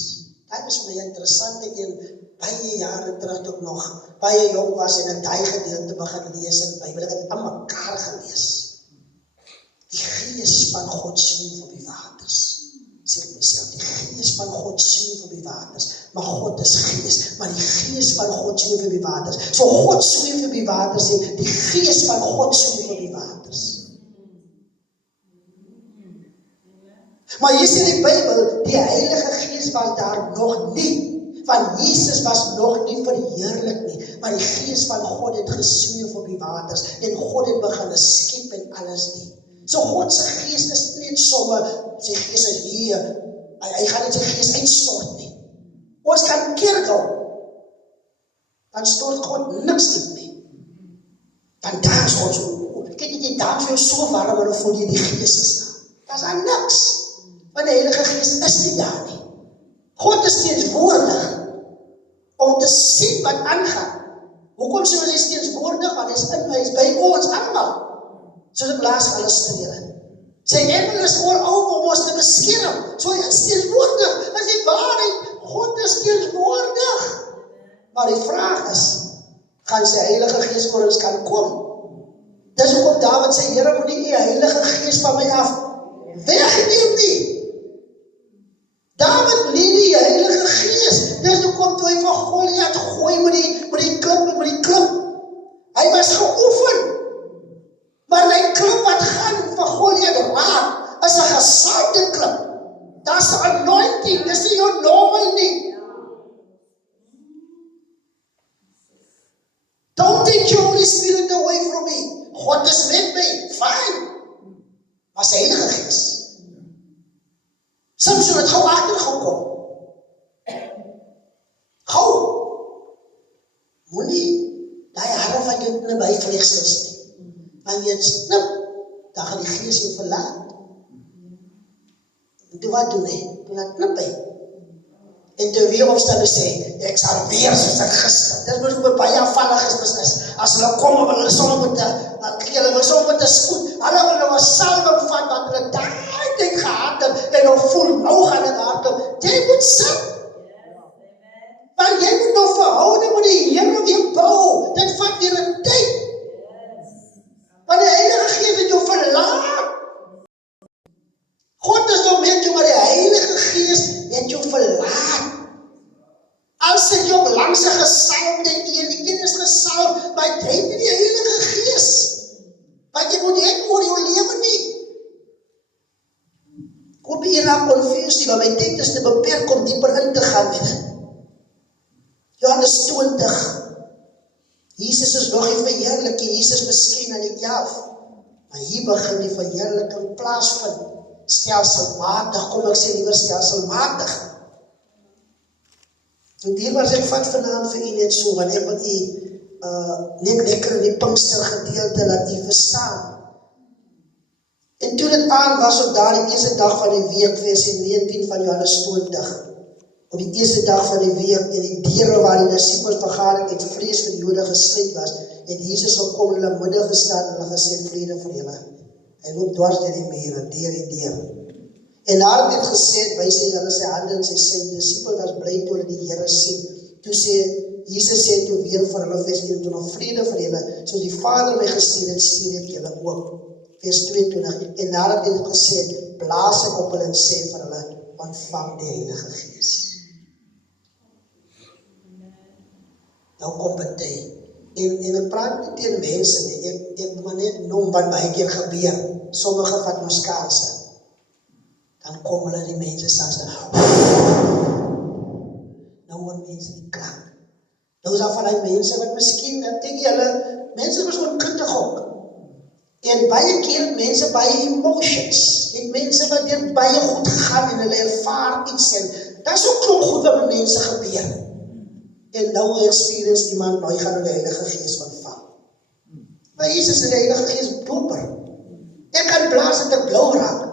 Dit is my interessante een, baie jare terug ook nog, baie jong was en ek daai gedeelte begin lees in die Bybel, ek het aan mekaar gelees. Die Gees van God sweef op die waters. Sê ek myself, die Gees van God sweef op die waters. Maar God is Gees, maar die Gees van God sweef op die waters. So God sweef op die waters, sê, die Gees van God sweef op die waters. Maar hier sê die Bybel, die Heilige Gees was daar nog nie. Want Jesus was nog nie verheerlik nie, maar die Gees van God het gesweef op die waters, en God het begin skep en alles nie. So God se Gees is nie sommer, sy Gees is hier, hy gaan net sy Gees uitstort nie. Ons kan kerkel, dan stort God niks uit nie. Dan dans ons, kyk jy dans jou so warm, en dan voel jy die Gees is daar. Dat is aan niks, want die Heilige Gees is nie daar nie. God is teenswoordig om te sien wat aangaan. Hoekom sê ons hy is teenswoordig? Want hy is by ons allemaal. Soos ek laas illustreer. Sy engel is oor om ons te beskerm. So hy is teenswoordig. Dat is die waarheid. God is teenswoordig. Maar die vraag is, gaan sy Heilige Gees voor ons kan kom? Dis hoekom Dawid sê, Here, moet nie die Heilige Gees van my af wegneem nie. Dawid nie die Heilige Gees. Dis hoekom toe hy vir Goliat gooi met die klip. Hy was geoefen. Maar die klip wat gaan vir Goliat raak, is 'n gesalde klip. That's anointing. Dis nie jou normal nie. Don't take your Holy Spirit away from me. God is met my. Fine. Maar sy Heilige Gees. Samson het gauw agtergekom. Gauw. Moenie die hare van jou nabij vleegsels nie. Want jy snip, dan gaan die Gees jou verlaat. En toe wat doen hy? Toe laat knip hy. En toe weer opstaan en sê, ek sal weer soos ek gister. Dit moet ook baie afvallig is. As hulle kom, hulle sommer met een spoed. Hulle wil nou 'n salwing vat, wat hulle daai tyd gehad het, en nou voel, nou gaan het hardop. Jy moet sit. Want jy moet nou verhouding met die Here weer bou. Dit vat weer 'n tyd. Want die Heilige Gees het jou verlaat. God is nou met jou, maar die Heilige Gees het jou verlaat. Als het jou op langs 'n gesalfde een is gesalf, maar jy het nie die Heilige Gees. Want jy moet hê oor jou lewe nie. Kom hier na confusie, want my tyd is te beperk om dieper in te gaan met dit. Johannes 20. Jesus is nog nie verheerlik, Jesus miskien aan die 11. Maar hier begin die verheerliking plaasvind. Stelselmatig, kom ek sê liewer stelselmatig. En die was ek vat vanaand vir u net so, want ek wil u net lekker in die Pinkster gedeelte laat u verstaan. En toe dit aan was op daardie eerste dag van die week, vers 19 van Johannes 20, op die eerste dag van die week, en die deure waar die disippels vergadering het vrees vir die Jode gesluit was, het Jesus gekom in hulle midde gestaan en hulle gesê, vrede vir julle. Hy loop dwars deur die mure, deur die deur. En nadat het gesê, wys hy hulle sy hande en sy disipel was bly toe hulle die Here sien. Toe sê, Jesus sê toe weer vir hulle, vers 21, vrede vir julle, soos die Vader my gestuur het, stuur ek julle ook. Vers 22, en nadat het gesê, blaas ek op hulle en sê vir hulle, ontvang die Heilige Gees. Nou kom het hy. En ek praat nie teen mense nie, ek moet net noem wat baie keer gebeur. Sommige van ons kanse. Dan kom hulle die mense staan. Nou hoor mense die klank. Nou is daar van die mense wat miskien, denk julle, mense was onkundig ook. En baie keer mense baie emotions. En mense wat dit baie goed gegaan en hulle ervaar iets en dat is ook klomp goed wat met mense gebeur. En nou experience iemand, nou jy gaan nou die Heilige Gees ontvang. Maar Jesus is die Heilige Gees doper. Ek kan blaas en ek blou raak.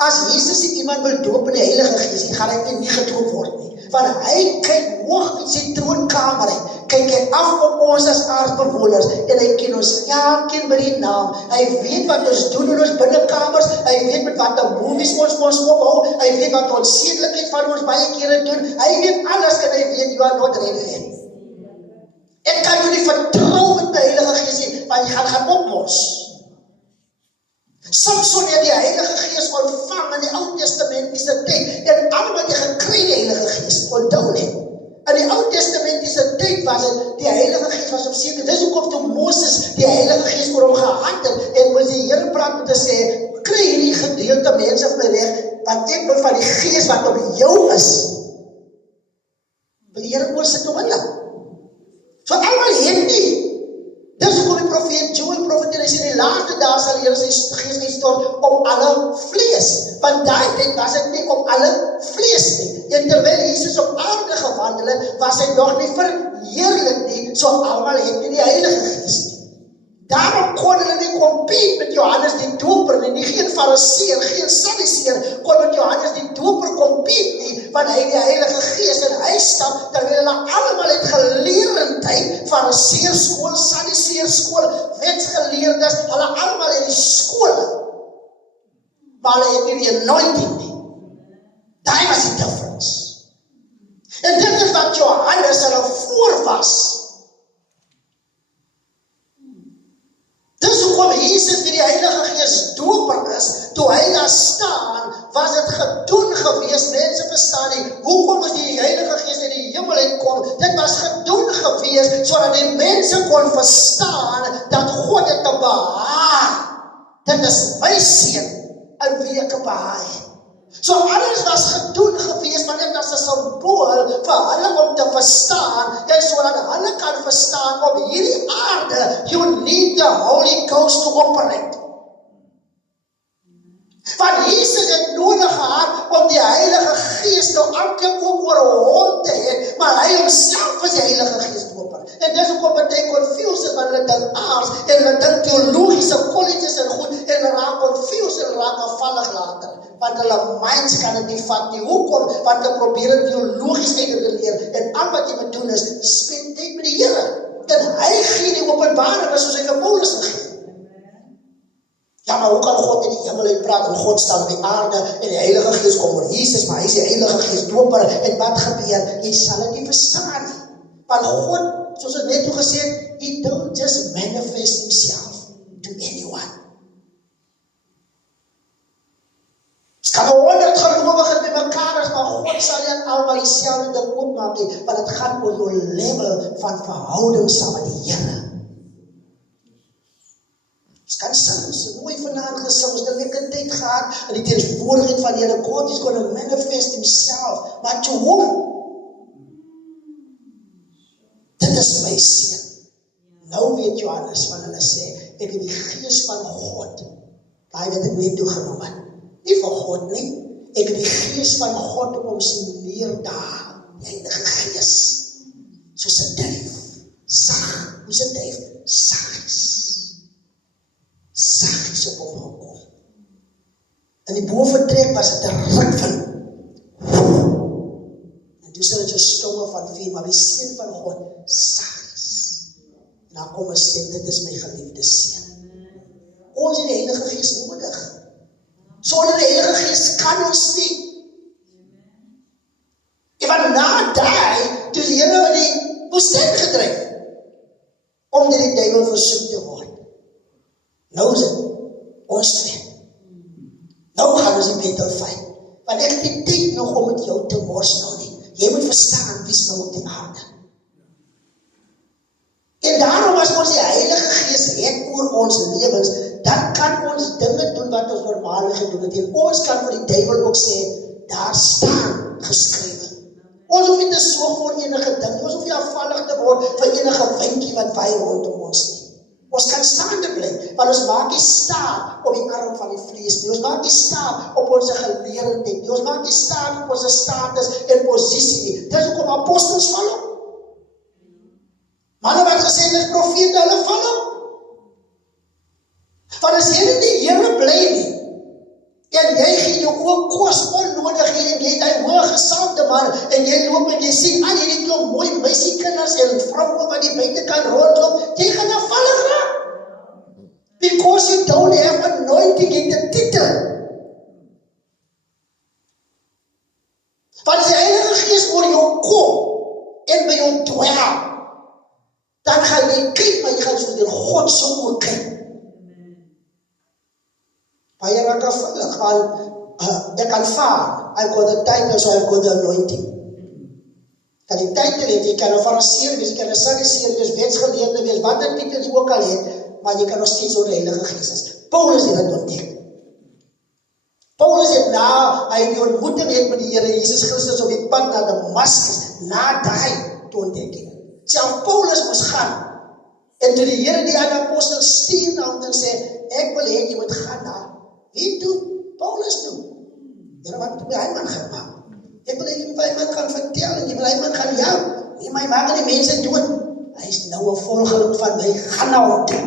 As Jesus iemand wil doop in die Heilige Gees, gaan hy nie gedoop word nie. Want hy kyk hoog in sy troonkamer uit, kyk hy af op ons as aardbewoners, en hy ken ons elkeen by die naam. Hy weet wat ons doen in ons binnekamers, hy weet met wat die movies ons ophou, hy weet wat ons sedelikheid van ons baie kere doen, hy weet alles en hy weet, you are not ready yet. Ek kan jou nie vertrou met die Heilige Gees nie, want jy gaan opmors. Samson het die Heilige Gees ontvang in die Ou Testamentiese tyd, en almal het gekry die Heilige Gees, onthou net. In die Ou Testamentiese tyd was het, die Heilige Gees was op seker, dis hoekom toe Moses die Heilige Gees oor hom gehad het, en moes die Here praat met te sê, kry hierdie gedeelte mense van my reg, want ek wil van die Gees wat op jou is, wil die Here oorsit om hulle. So almal het nie. Dis hoekom die profeet Joel profeteer, hy sê die laaste dae sal die Here sy Gees uitstort op alle vlees. Want daai tyd was dit nie op alle vlees nie. En terwyl Jesus op aarde gewandel het, was hy nog nie verheerlik nie, so almal het nie die Heilige Gees nie. Daarom kon hulle nie compete met Johannes die Doper nie, geen Fariseer, geen Sadduseer kon met Johannes die Doper compete nie, want hy die Heilige Gees en hy stap, terwyl hulle allemaal het geleerdheid, Fariseerskool, Sadduseerskool, wetsgeleerdes, hulle allemaal het die skole, maar hulle het nie die anointing nie. Daai was die difference. En dit is wat Johannes hulle voor was. Dis hoekom Jesus met die Heilige Gees doper is, toe hy daar staan, was het gedoen gewees, mense verstaan nie, hoekom is die Heilige Gees in die hemel uitkom, dit was gedoen gewees, sodat die mense kon verstaan, dat God het te behaag, dit is my seun, in wie ek behaag. So alles was gedoen gewees, maar net as 'n symbool vir hulle om te verstaan, en sodat hulle kan verstaan, op hierdie aarde, you need the Holy Ghost to operate. Want Jesus het nodig gehad om die Heilige Gees nou elke ook oor hom te hê, maar hy homself is die Heilige Gees doper. En dis hoekom baie confused is, want hulle dink aars, en hulle dink theologiese colleges en goed, en hulle raak confused en raak afvallig later. Want hulle minds kan dit nie vat nie. Hoekom? Want hulle probeer het theologisch uitredeneer, en al wat jy moet doen is, spend tyd met die Here, en hy gee die openbaring, soos hy vir Paulus gegee. Ja, maar hoe kan God in die hemel uitpraat, en God staan op die aarde, en die Heilige Gees kom oor Jesus, maar hy is die Heilige Gees doper, en wat gebeur? Jy sal het nie verstaan nie. Want God, soos ek net toe gesê het, he don't just manifest himself to anyone. Het kan 100 gelowiges by mekaar is, maar God sal nie aan almal dieselfde ding oopmaak nie, want het gaan oor jou level van verhouding saam met die Here. Ons kan sing, so mooi vanaand gesing, ons het 'n lekker tyd gehad, in die teenwoordigheid van die Here, God is going to manifest himself, maar to whom? Dit is my seun. Nou weet Johannes van hulle sê, ek het die Gees van God, daai wat ek net toe genoem het, nie van God nie, ek het die Gees van God op hom sien neerdaal, die Heilige Gees, soos 'n duif, sag, soos 'n duif, saggies op hom gekom. In die boventrek was het 'n ruk van, en toe sal het so stomme van vuur, maar die seun van God, saggies. En dan kom 'n stem, dit is my geliefde seun. Ons het die Heilige Gees nodig. Sonder die Heilige Gees kan ons nie. En want na daai, toe die Here in die woestyn gedryf, om deur die duiwel versoek te word. Nou is het, ons twee. Nou gaan ons die battle fight. Want ek het die tyd nog om met jou te mors nou nie. Jy moet verstaan, wie is nou op die aarde. En daarom as ons die Heilige Gees het oor ons lewens, dan kan ons dinge doen wat ons normaal gedoen het. En ons kan vir die duiwel ook sê, daar staan geskrywe. Ons hoef nie te sorg vir enige ding, ons hoef nie afvallig te word vir enige windjie wat waai rondom ons nie. Ons kan staande bly, want ons maak nie staat op die arm van die vlees nie, ons maak nie staat op ons geleerdheid nie, ons maak nie staat op ons status en posisie nie. Dis hoekom apostels val op. Manne wat gesê het, is profete, hulle val op. ook kos onnodig hê, en jy het die hoë gesaamde man, en jy loop en jy sien al hierdie klomp mooi meisiekinders en vroue wat die buitekant rondloop, jy gaan afvallig raak. Because you don't have anointing in the titel. Want as die Heilige Gees oor jou kom, en by jou dwel, dan gaan jy kyk, maar jy gaan so deur God se oor kyk. Baie raak afvallig, ek aanvaar, I've got the title, so I've got the anointing. Kan die titel het, jy kan 'n fariseer wees, jy kan 'n sadiseer wees, wetsgeleerde wees, wat die titel jy ook al het, maar jy kan nog steeds oor die Heilige Gees is. Paulus het dit ontdek. Paulus het hy die ontmoeting het met die Here Jesus Christus op die pad na Damaskus, na daai toe ontdek het. Self Paulus moes gaan, en toe die Here die aan apostel stuur na hom en sê, ek wil hê jy moet gaan na, wie toe? Paulus toe. Here, wat moet hy man gaan maak? Ek wil hê jy moet hy man gaan vertel, en jy wil hy man gaan help, jy maak die mense dood. Hy is nou 'n volgeling van my, gaan na hom toe.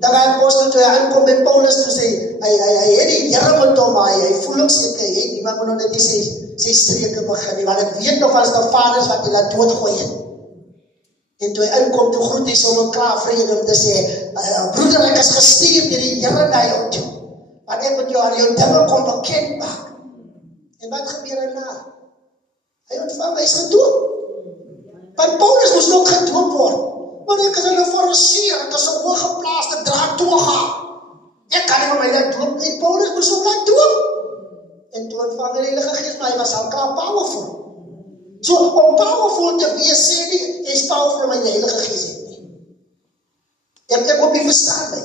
Dan hy apostel toe hy aankom by Paulus toe sê, hy het die Here met hom, hy voel ook seker, hy het iemand moet nog net sy streke begin, want ek weet nog as die vaders wat hy laat doodgooi het. En toe hy aankom, toe groet hy sommer klaar vrede om te sê, broeder, ek is gestuur deur die Here na jou toe, want ek moet jou aan jou dinge kom bekend maak. En wat gebeur daarna? Hy ontvang, hy is gedoop. Want Paulus moes ook gedoop word. Maar ek is hulle fariseer, ek is 'n hooggeplaaste draadtoga. Ek kan nie met my laat doop nie, Paulus moes ook laat doop. En toe ontvang die Heilige Gees, maar hy was al klaar powerful. So, om powerful te wees, sê nie, jy is powerful, maar die Heilige Gees het nie. Ek hoop jy verstaan my.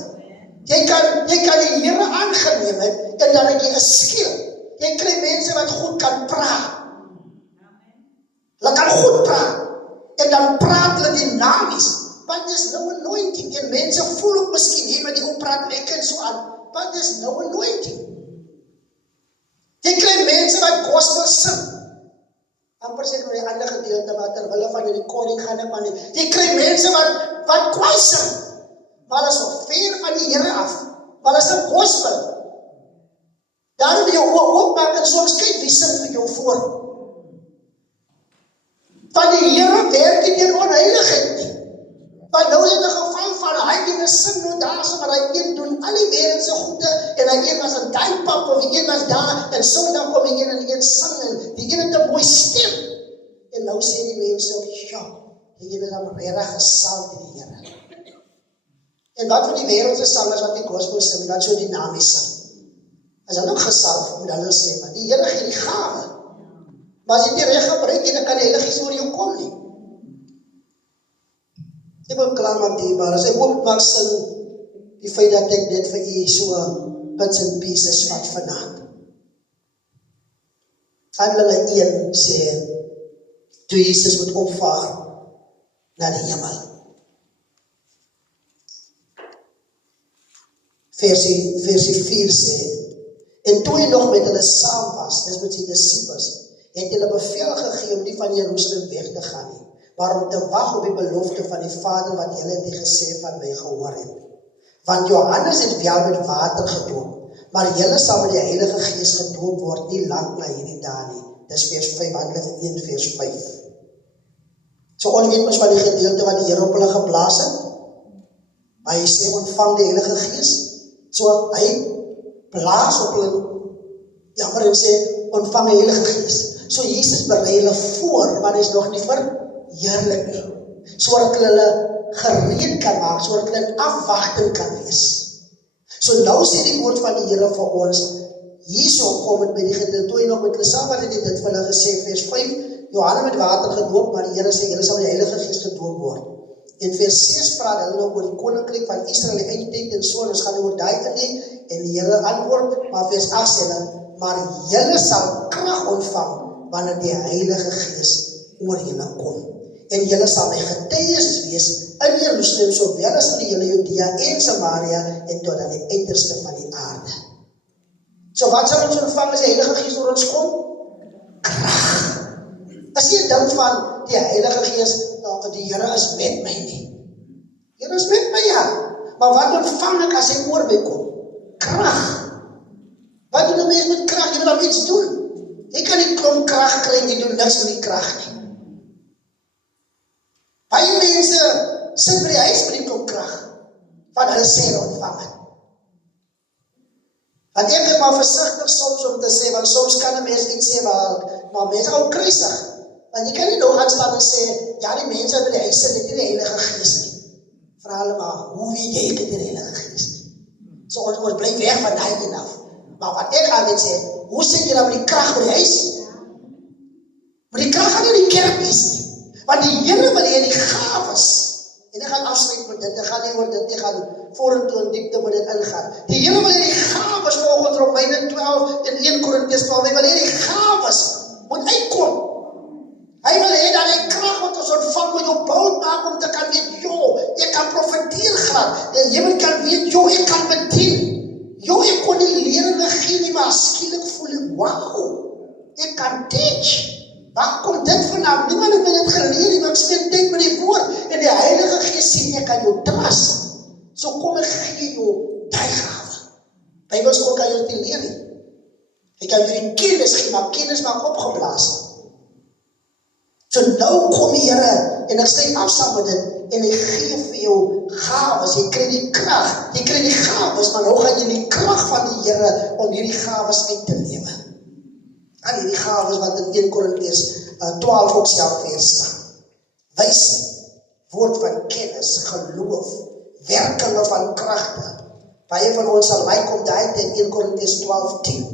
Jy kan die Here aangeneem het, en dan het jy 'n skill. Jy kry mense wat goed kan praat. Hulle kan goed praat. En dan praat hulle dynamies. Want dis nou anointing. En mense voel ook miskien, jy met die oppraat lekker en so aan. Want dis nou anointing. Jy kry mense wat gospel sing. Amper sê nou die ander gedeelte wat terwille van die koning gaan ek maar nie. Jy kry mense wat kwaai sing. Maar is nog ver van die Here af. Maar is 'n gospel. Daarom wil jy oopmaak en soms kyk wie sing vir jou voor. Van die Here werk nie deur onheiligheid nie. Want nou is dit 'n geval van hy die sin nou daar so, maar hy een doen al die wêreldse goede, en hy een was 'n duimpap, of die een was daar, en so dan kom die een en die een sing, en die een het 'n mooi stem. En nou sê die mense, ja, die een is dan regtig gesalf deur die Here. En wat van die wêreldse sangers wat die gospel sing, wat so dinamies sing? Is dan ook gesalf met hulle stem, want die Here gee die gawe. Maar as jy nie reg gebruik en dan kan die Heilige Gees oor jou kom nie. Ek wil klaar maak die, maar as ek ook mag sing, die feit dat ek dit vir u so bits and pieces vat vanaand. Handelinge 1 sê, toe Jesus moet opvaar na die hemel. Versie 4 sê, en toe hy nog met hulle saam was, dis met sy disippels, het hulle bevel gegee om nie van Jerusalem weg te gaan nie, maar om te wag op die belofte van die Vader wat julle het gesê van my gehoor het. Want Johannes het wel met water gedoop, maar julle sal met die Heilige Gees gedoop word nie lank na hierdie dae nie. Dis vers 5, Handelinge 1 vers 5. So ons weet mos van die gedeelte wat die Here op hulle geblaas het. Hy sê ontvang die Heilige Gees. So hy blaas op hulle, jammer en sê ontvang die Heilige Gees. So Jesus berei hulle voor, maar hy is nog nie verheerlik nie. Sodat hulle gereed kan maak, sodat hulle in afwagting kan wees. So nou sê die woord van die Here vir ons, hierso kom het by die gedeelte, toe hy nog met hulle saam wat het dit vir hulle gesê, vers 5, Johannes met water gedoop, maar die Here sê, julle sal met die Heilige Gees gedoop word. In vers 6 praat hulle nou oor die koninkryk van Israel, die eindtyd en so, ons gaan oor daai in en die Here antwoord, maar vers 8 sê hulle, maar julle sal krag ontvang, wanneer die Heilige Gees oor julle kom. En julle sal my getuies wees in Jerusalem, sowel as in die hele Judea en Samaria, en tot aan die uiterste van die aarde. So wat sal ons ontvang as die Heilige Gees oor ons kom? Krag. As jy dink van die Heilige Gees, die Here is met my nie. Die Here is met my, ja. Maar wat ontvang ek as hy oor my kom? Krag. moet hom iets doen. Jy kan nie klomp krag kry en jy doen niks met die krag nie. Baie mense sit by die huis met die klomp krag, want hulle sê hulle ontvang het. Want ek is maar versigtig soms om te sê, want soms kan 'n mens iets sê, maar mense hou kruisig. Want jy kan nie nog gaan staan en sê, ja, die mense by die huis sit, dit is die Heilige Gees nie. Vra hulle maar, hoe weet jy ek het die Heilige Gees nie? So ons bly weg van daai ding af. Maar wat ek altyd sê, hoe sit jy dan met die krag by die huis? Maar die krag gaan nie in die kerk wees nie. Want die Here wil hê die gawes, en ek gaan afsluit met dit, ek gaan nie oor dit, ek gaan vorentoe en diepte met dit ingaan. Die Here wil hê die gawes, volgens Romeine 12 en 1 Korintiërs 12, hy wil hê die gawes moet uitkom. Hy wil hê dat die krag wat ons ontvang moet jou boud maak om te kan weet, ek kan profeteer graag. Jy kan weet, ek kan bedien. Ek kon nie leringe gee nie, maar skielik voel ek, wow, ek kan teach. Waar kom dit vandaan? Niemand het dit geleer nie, maar ek spend tyd met die woord en die Heilige Gees sien, ek kan jou trust. So kom ek gee jou die gawe. Bybelskool kan jou nie leer nie. Ek kan jou die kennis gee, maar kennis maak opgeblaas. So nou kom die Here, en ek sluit af saam met dit, en hy gee vir jou gawes, jy kry die krag, jy kry die gawes, maar nou gaan jy die krag van die Here om hierdie gawes uit te lewe. Al hierdie gawes wat in 1 Korintiërs 12 ook self weer staan. Wysheid, woord van kennis, geloof, werkinge van kragte. Baie van ons sal like om daai in 1 Korintiërs 12:10.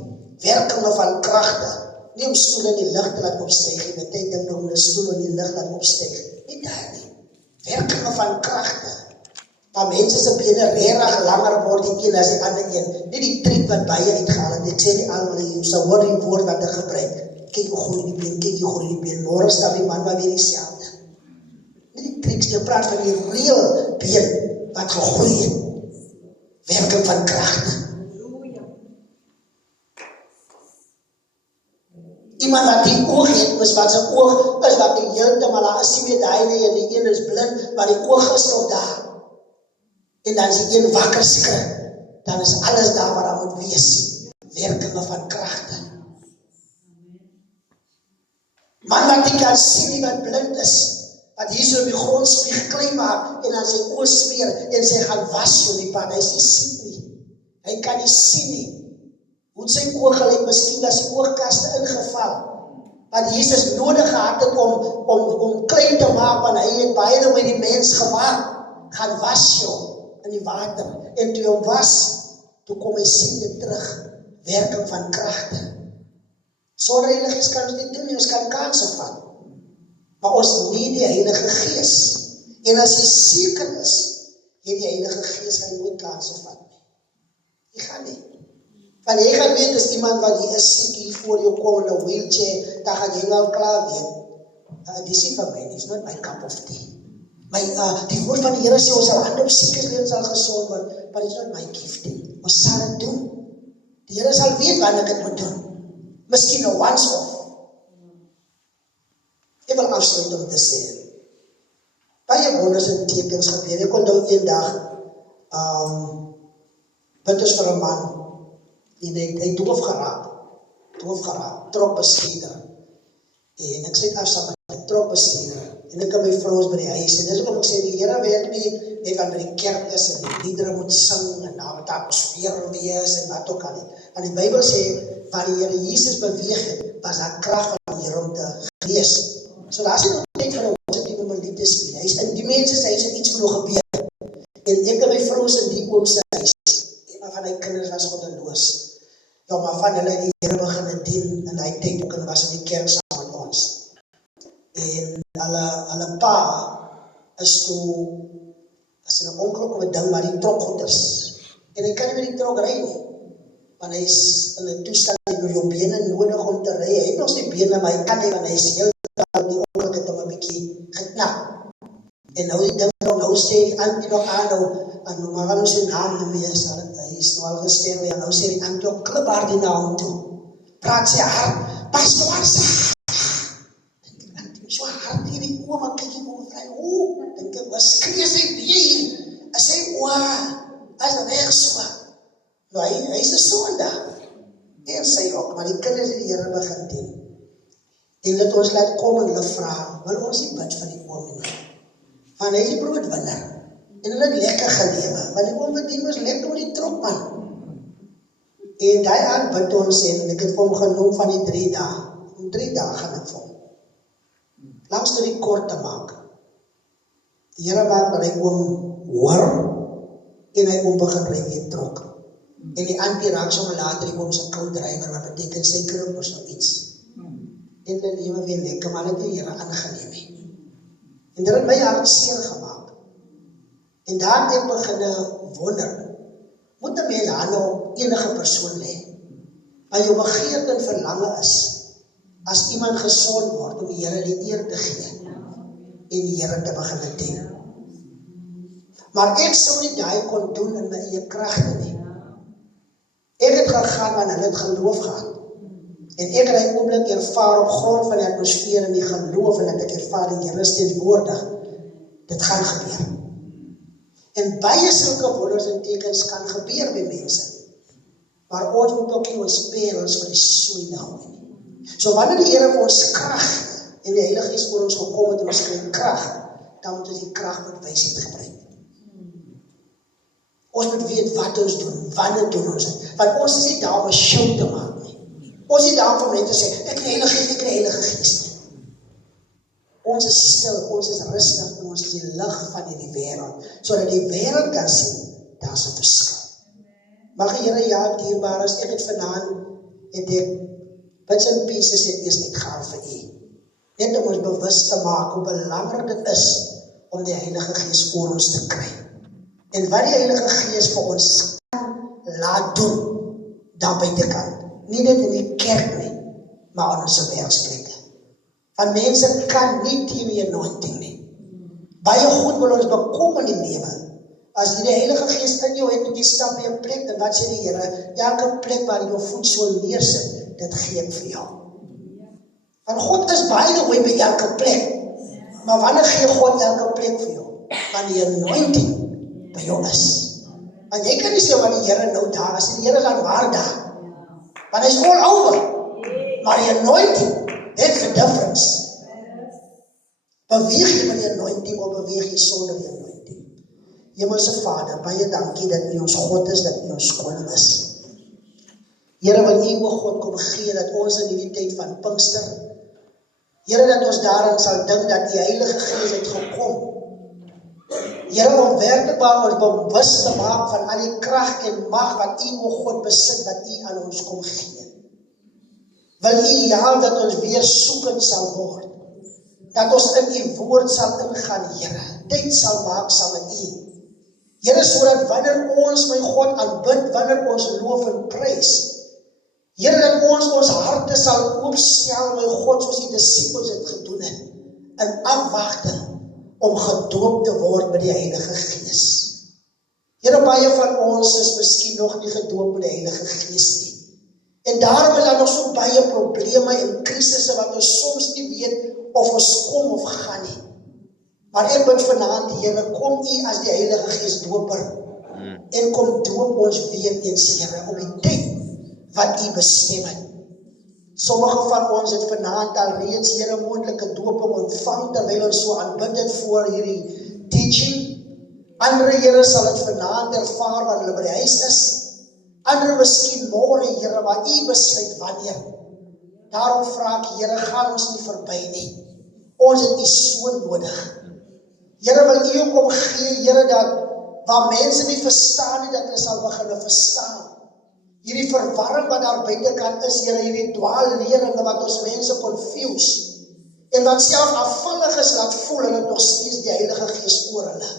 Werkinge van kragte. Nie om stoel in die lig te laat opstyg nie, want jy dink om 'n stoel in die lig laat opstyg. Nie daar nie. Werkinge van kragte. Maar mense se bene regtig langer word die een as die ander een. Nie die triek wat baie uitgehaal het. Ek sê nie almal jy sal hoor die woord wat ek gebruik. Kyk hoe groei die been, kyk hoe groei die been. Môre staan die man maar weer dieselfde. Nie die trieks, jy praat van die reël been wat gegroei het. Werking van kragte. Iemand wat die oog het, is wat sy oog is, wat die heeltemal, daar is nie meer die en die een is blind, maar die oog is nog daar. En dan is die een wakker skrik, dan is alles daar waar hy moet wees. Werkinge van kragte. Man wat nie kan sien nie, wat blind is, wat hier so op die grond spieg klein maak, en dan sy oog smeer, en sy gaan was jou die pad, hy is nie sien nie. Hy kan nie sien nie. Hoe het sy oog gelyk, miskien dat sy oogkaste ingeval, wat Jesus nodig gehad het om klein te maak, want hy het baie dan met die mens gemaak, gaan was jou in die water, en toe hom was, toe kom hy sien dit terug, werking van kragte. Sonder Heilige Gees kan ons dit doen nie, ons kan kanse vat, maar ons nie die Heilige Gees, en as jy seker is, jy die Heilige Gees gaan nooit kanse vat nie, jy gaan nie. Want jy gaan weet, as iemand wat hier is siek hier voor jou kom in 'n wheelchair, dan gaan jy wel klaar weet. Dis nie van my, dis not my cup of tea. Die woord van die Here sê, ons sal hande op siekes lê en sal gesond word, but it's not my gifting. Ons sal dit doen. Die Here sal weet wanneer ek dit moet doen. Miskien nou once off. Ek wil afsluit om te sê, baie wonders en tekens gebeur. Ek onthou een dag, bid ons vir 'n man, en hy doof geraak, tropbestuurder. En ek sê af saam met 'n tropbestuurder, en ek en my vrou is by die huis, en dis ook ek sê, die Here weet nie, net wat by die kerk is, en die liedere moet sing, en daar moet atmosfeer wees, en wat ook al nie. Want die Bybel sê, waar die Here Jesus beweeg het, was daar krag van die Here om te gees. So daar is nie nog net van ons die om 'n lied te speel. Hy is in die mense se huis, iets moet nog gebeur. En ek en my vrou is in die oom se huis, en maar van die kinders was goddeloos. Ja, maar van hulle die Here begin dien, en hy tyd ook en was in die kerk saam met ons. En hulle pa is toe, as 'n ongelukkige ding, maar die trokgoeders. En hy kan nie met die trok ry nie, want hy is in 'n toestand, hy het jou bene nodig om te ry. Hy het nog die bene, maar hy kan nie, want hy is heel die ongeluk het hom 'n bietjie geknap. En nou die ding, nou sê die antie nog aan, nou maar ons sy naam nie meer, hy is nou al gesterwe, en nou sê die antie op klip haar die naam toe. Praat sy hart, pas maar sy. So hard hier die oom, en kyk jy oom vry, dink ek, wat skree sy weer, en sê, as weg so. Nou, hy is 'n sondaar. En sy ook, maar die kinders het die Here begin dien. En dat ons laat kom en hulle vra, wil ons nie bid vir die oom nie. Want hy is die broodwinner. En hulle het lekker gelewe, want die oom wat dien was lekker met die trok man. En die aand bid ons en ek het vir hom genoem van die 3 dae. Om 3 dae gaan ek vir hom. Langs die kort te maak. Die Here maak dat hy oom hoor en hy oom begin ry die trok. En die auntie raak sommer later die oom se co-driver, wat beteken sy krip of so iets. En hulle lewe weer lekker, maar hulle het die Here aangeneem het. En dit het my hart seer gemaak. En daar het ek begin wonder, moet 'n mens hande op enige persoon lê? Maar jou begeerte en verlange is, as iemand gesond word, om die Here die eer te gee, en die Here te begin dien. Maar ek sou nie daai kon doen in my eie kragte nie. Ek het gegaan, want hulle het geloof gehad. En ek het die oomblik ervaar op grond van die atmosfeer en die geloof, en dat ek ervaar die Here is teenwoordig. Dit gaan gebeur. En baie sulke wonders en tekens kan gebeur by mense. Maar ons moet ook nie ons perels vir die soeine hou nie. So wanneer die Here vir ons krag en die Heilige Gees vir ons gekom het en ons kry krag, dan moet ons die krag met wysheid gebruik. Ons moet weet wat ons doen, wanneer doen ons dit. Want ons is nie daar om 'n show te maak nie. Ons is nie daar om net te sê, ek kry Heilige Gees, ek kry Heilige Gees nie. Ons is stil, ons is rustig, en ons is die lig van hierdie wêreld, sodat die wêreld kan sien, daar's 'n verskil. Mag die Here, ja, dierbaar is, ek het vanaand, het ek bits and pieces het eers uitgehaal vir u. Net om ons bewus te maak hoe belangrik dit is om die Heilige Gees voor ons te kry. En wat die Heilige Gees vir ons kan laat doen, daar buitekant. Nie net in die kerk nie, maar aan ons werksplekke. Want mense kan nie teen die anointing nie. Baie goed wil ons bekom in die lewe. As jy die Heilige Gees in jou het, moet jy stap in 'n plek, en wat sê die Here? Elke plek waar jy jou voet so neersit, dit gee ek vir jou. Want God is baie way by elke plek. Maar wanneer gee God elke plek vir jou? Want die anointing by jou is. Want jy kan nie sê wat die Here nou daar is, die Here is aan waar daar. Want hy is all over. Maar die anointing, that's the difference. Beweeg jy met die anointing, of beweeg jy sonder die anointing? Hemelse Vader, baie dankie dat u ons God is, dat u ons koning is. Here, wil u, o God, kom gee, dat ons in die tyd van Pinkster, Here, dat ons daarin sal dink, dat die Heilige Gees het gekom. Here, om werklik waar ons bewus te maak van al die krag en mag wat u, o God, besit, wat u aan ons kom gee. Wil u help dat ons weer soekend sal word. Dat ons in u woord sal ingaan, Here. Tyd sal maak saam met u. Here, sodat wanneer ons, my God, aanbid, wanneer ons loof en prys, Here, dat ons harte sal oopstel, my God, soos die disippels het gedoen het, in afwagting om gedoop te word met die Heilige Gees. Here, baie van ons is miskien nog nie gedoop met die Heilige Gees nie. En daarom is daar nog so baie probleme en krisisse wat ons soms nie weet of ons kom of gaan nie. Maar ek bid vanaand, Here, kom u as die Heilige Gees doper en kom doop ons weer eens, Here, op die tyd wat u bestem het. Sommige van ons het vanaand al reeds, Here, moontlike doping ontvang, terwyl ons so aanbid het voor hierdie teaching. Ander, Here, sal het vanaand ervaar wat hulle by die huis is. Ander miskien môre, Here, maar u besluit wanneer. Daarom vra ek, Here, gaan ons nie verby nie. Ons het u so nodig. Here, wil u kom gee, Here, dat waar mense nie verstaan nie, dat hulle sal begin verstaan. Hierdie verwarring wat daar buitekant is, Here, hierdie dwaalleringe wat ons mense confuse, en wat self afvallig is, laat voel hulle nog steeds die Heilige Gees oor hulle.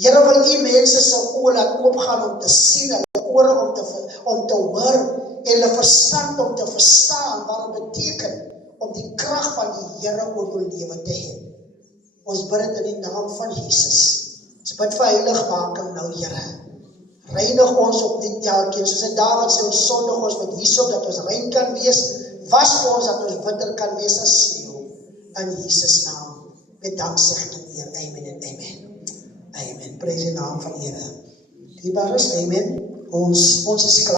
Here, wil u mense se oë laat oopgaan om te sien, hulle ore om te hoor, en hulle verstand om te verstaan wat het beteken om die krag van die Here oor jou lewe te hê. Ons bid dit in die naam van Jesus. Ons bid vir heiligmaking nou, Here. Reinig ons op dit elkeen, soos in Dawid sê, ons sondig ons met hyssop, dat ons rein kan wees, was ons, dat ons witter kan wees as sneeu, in Jesus naam, met danksegging en eer, amen en amen. Amen, prijs die naam van Here. Die baris, amen, ons is klaar.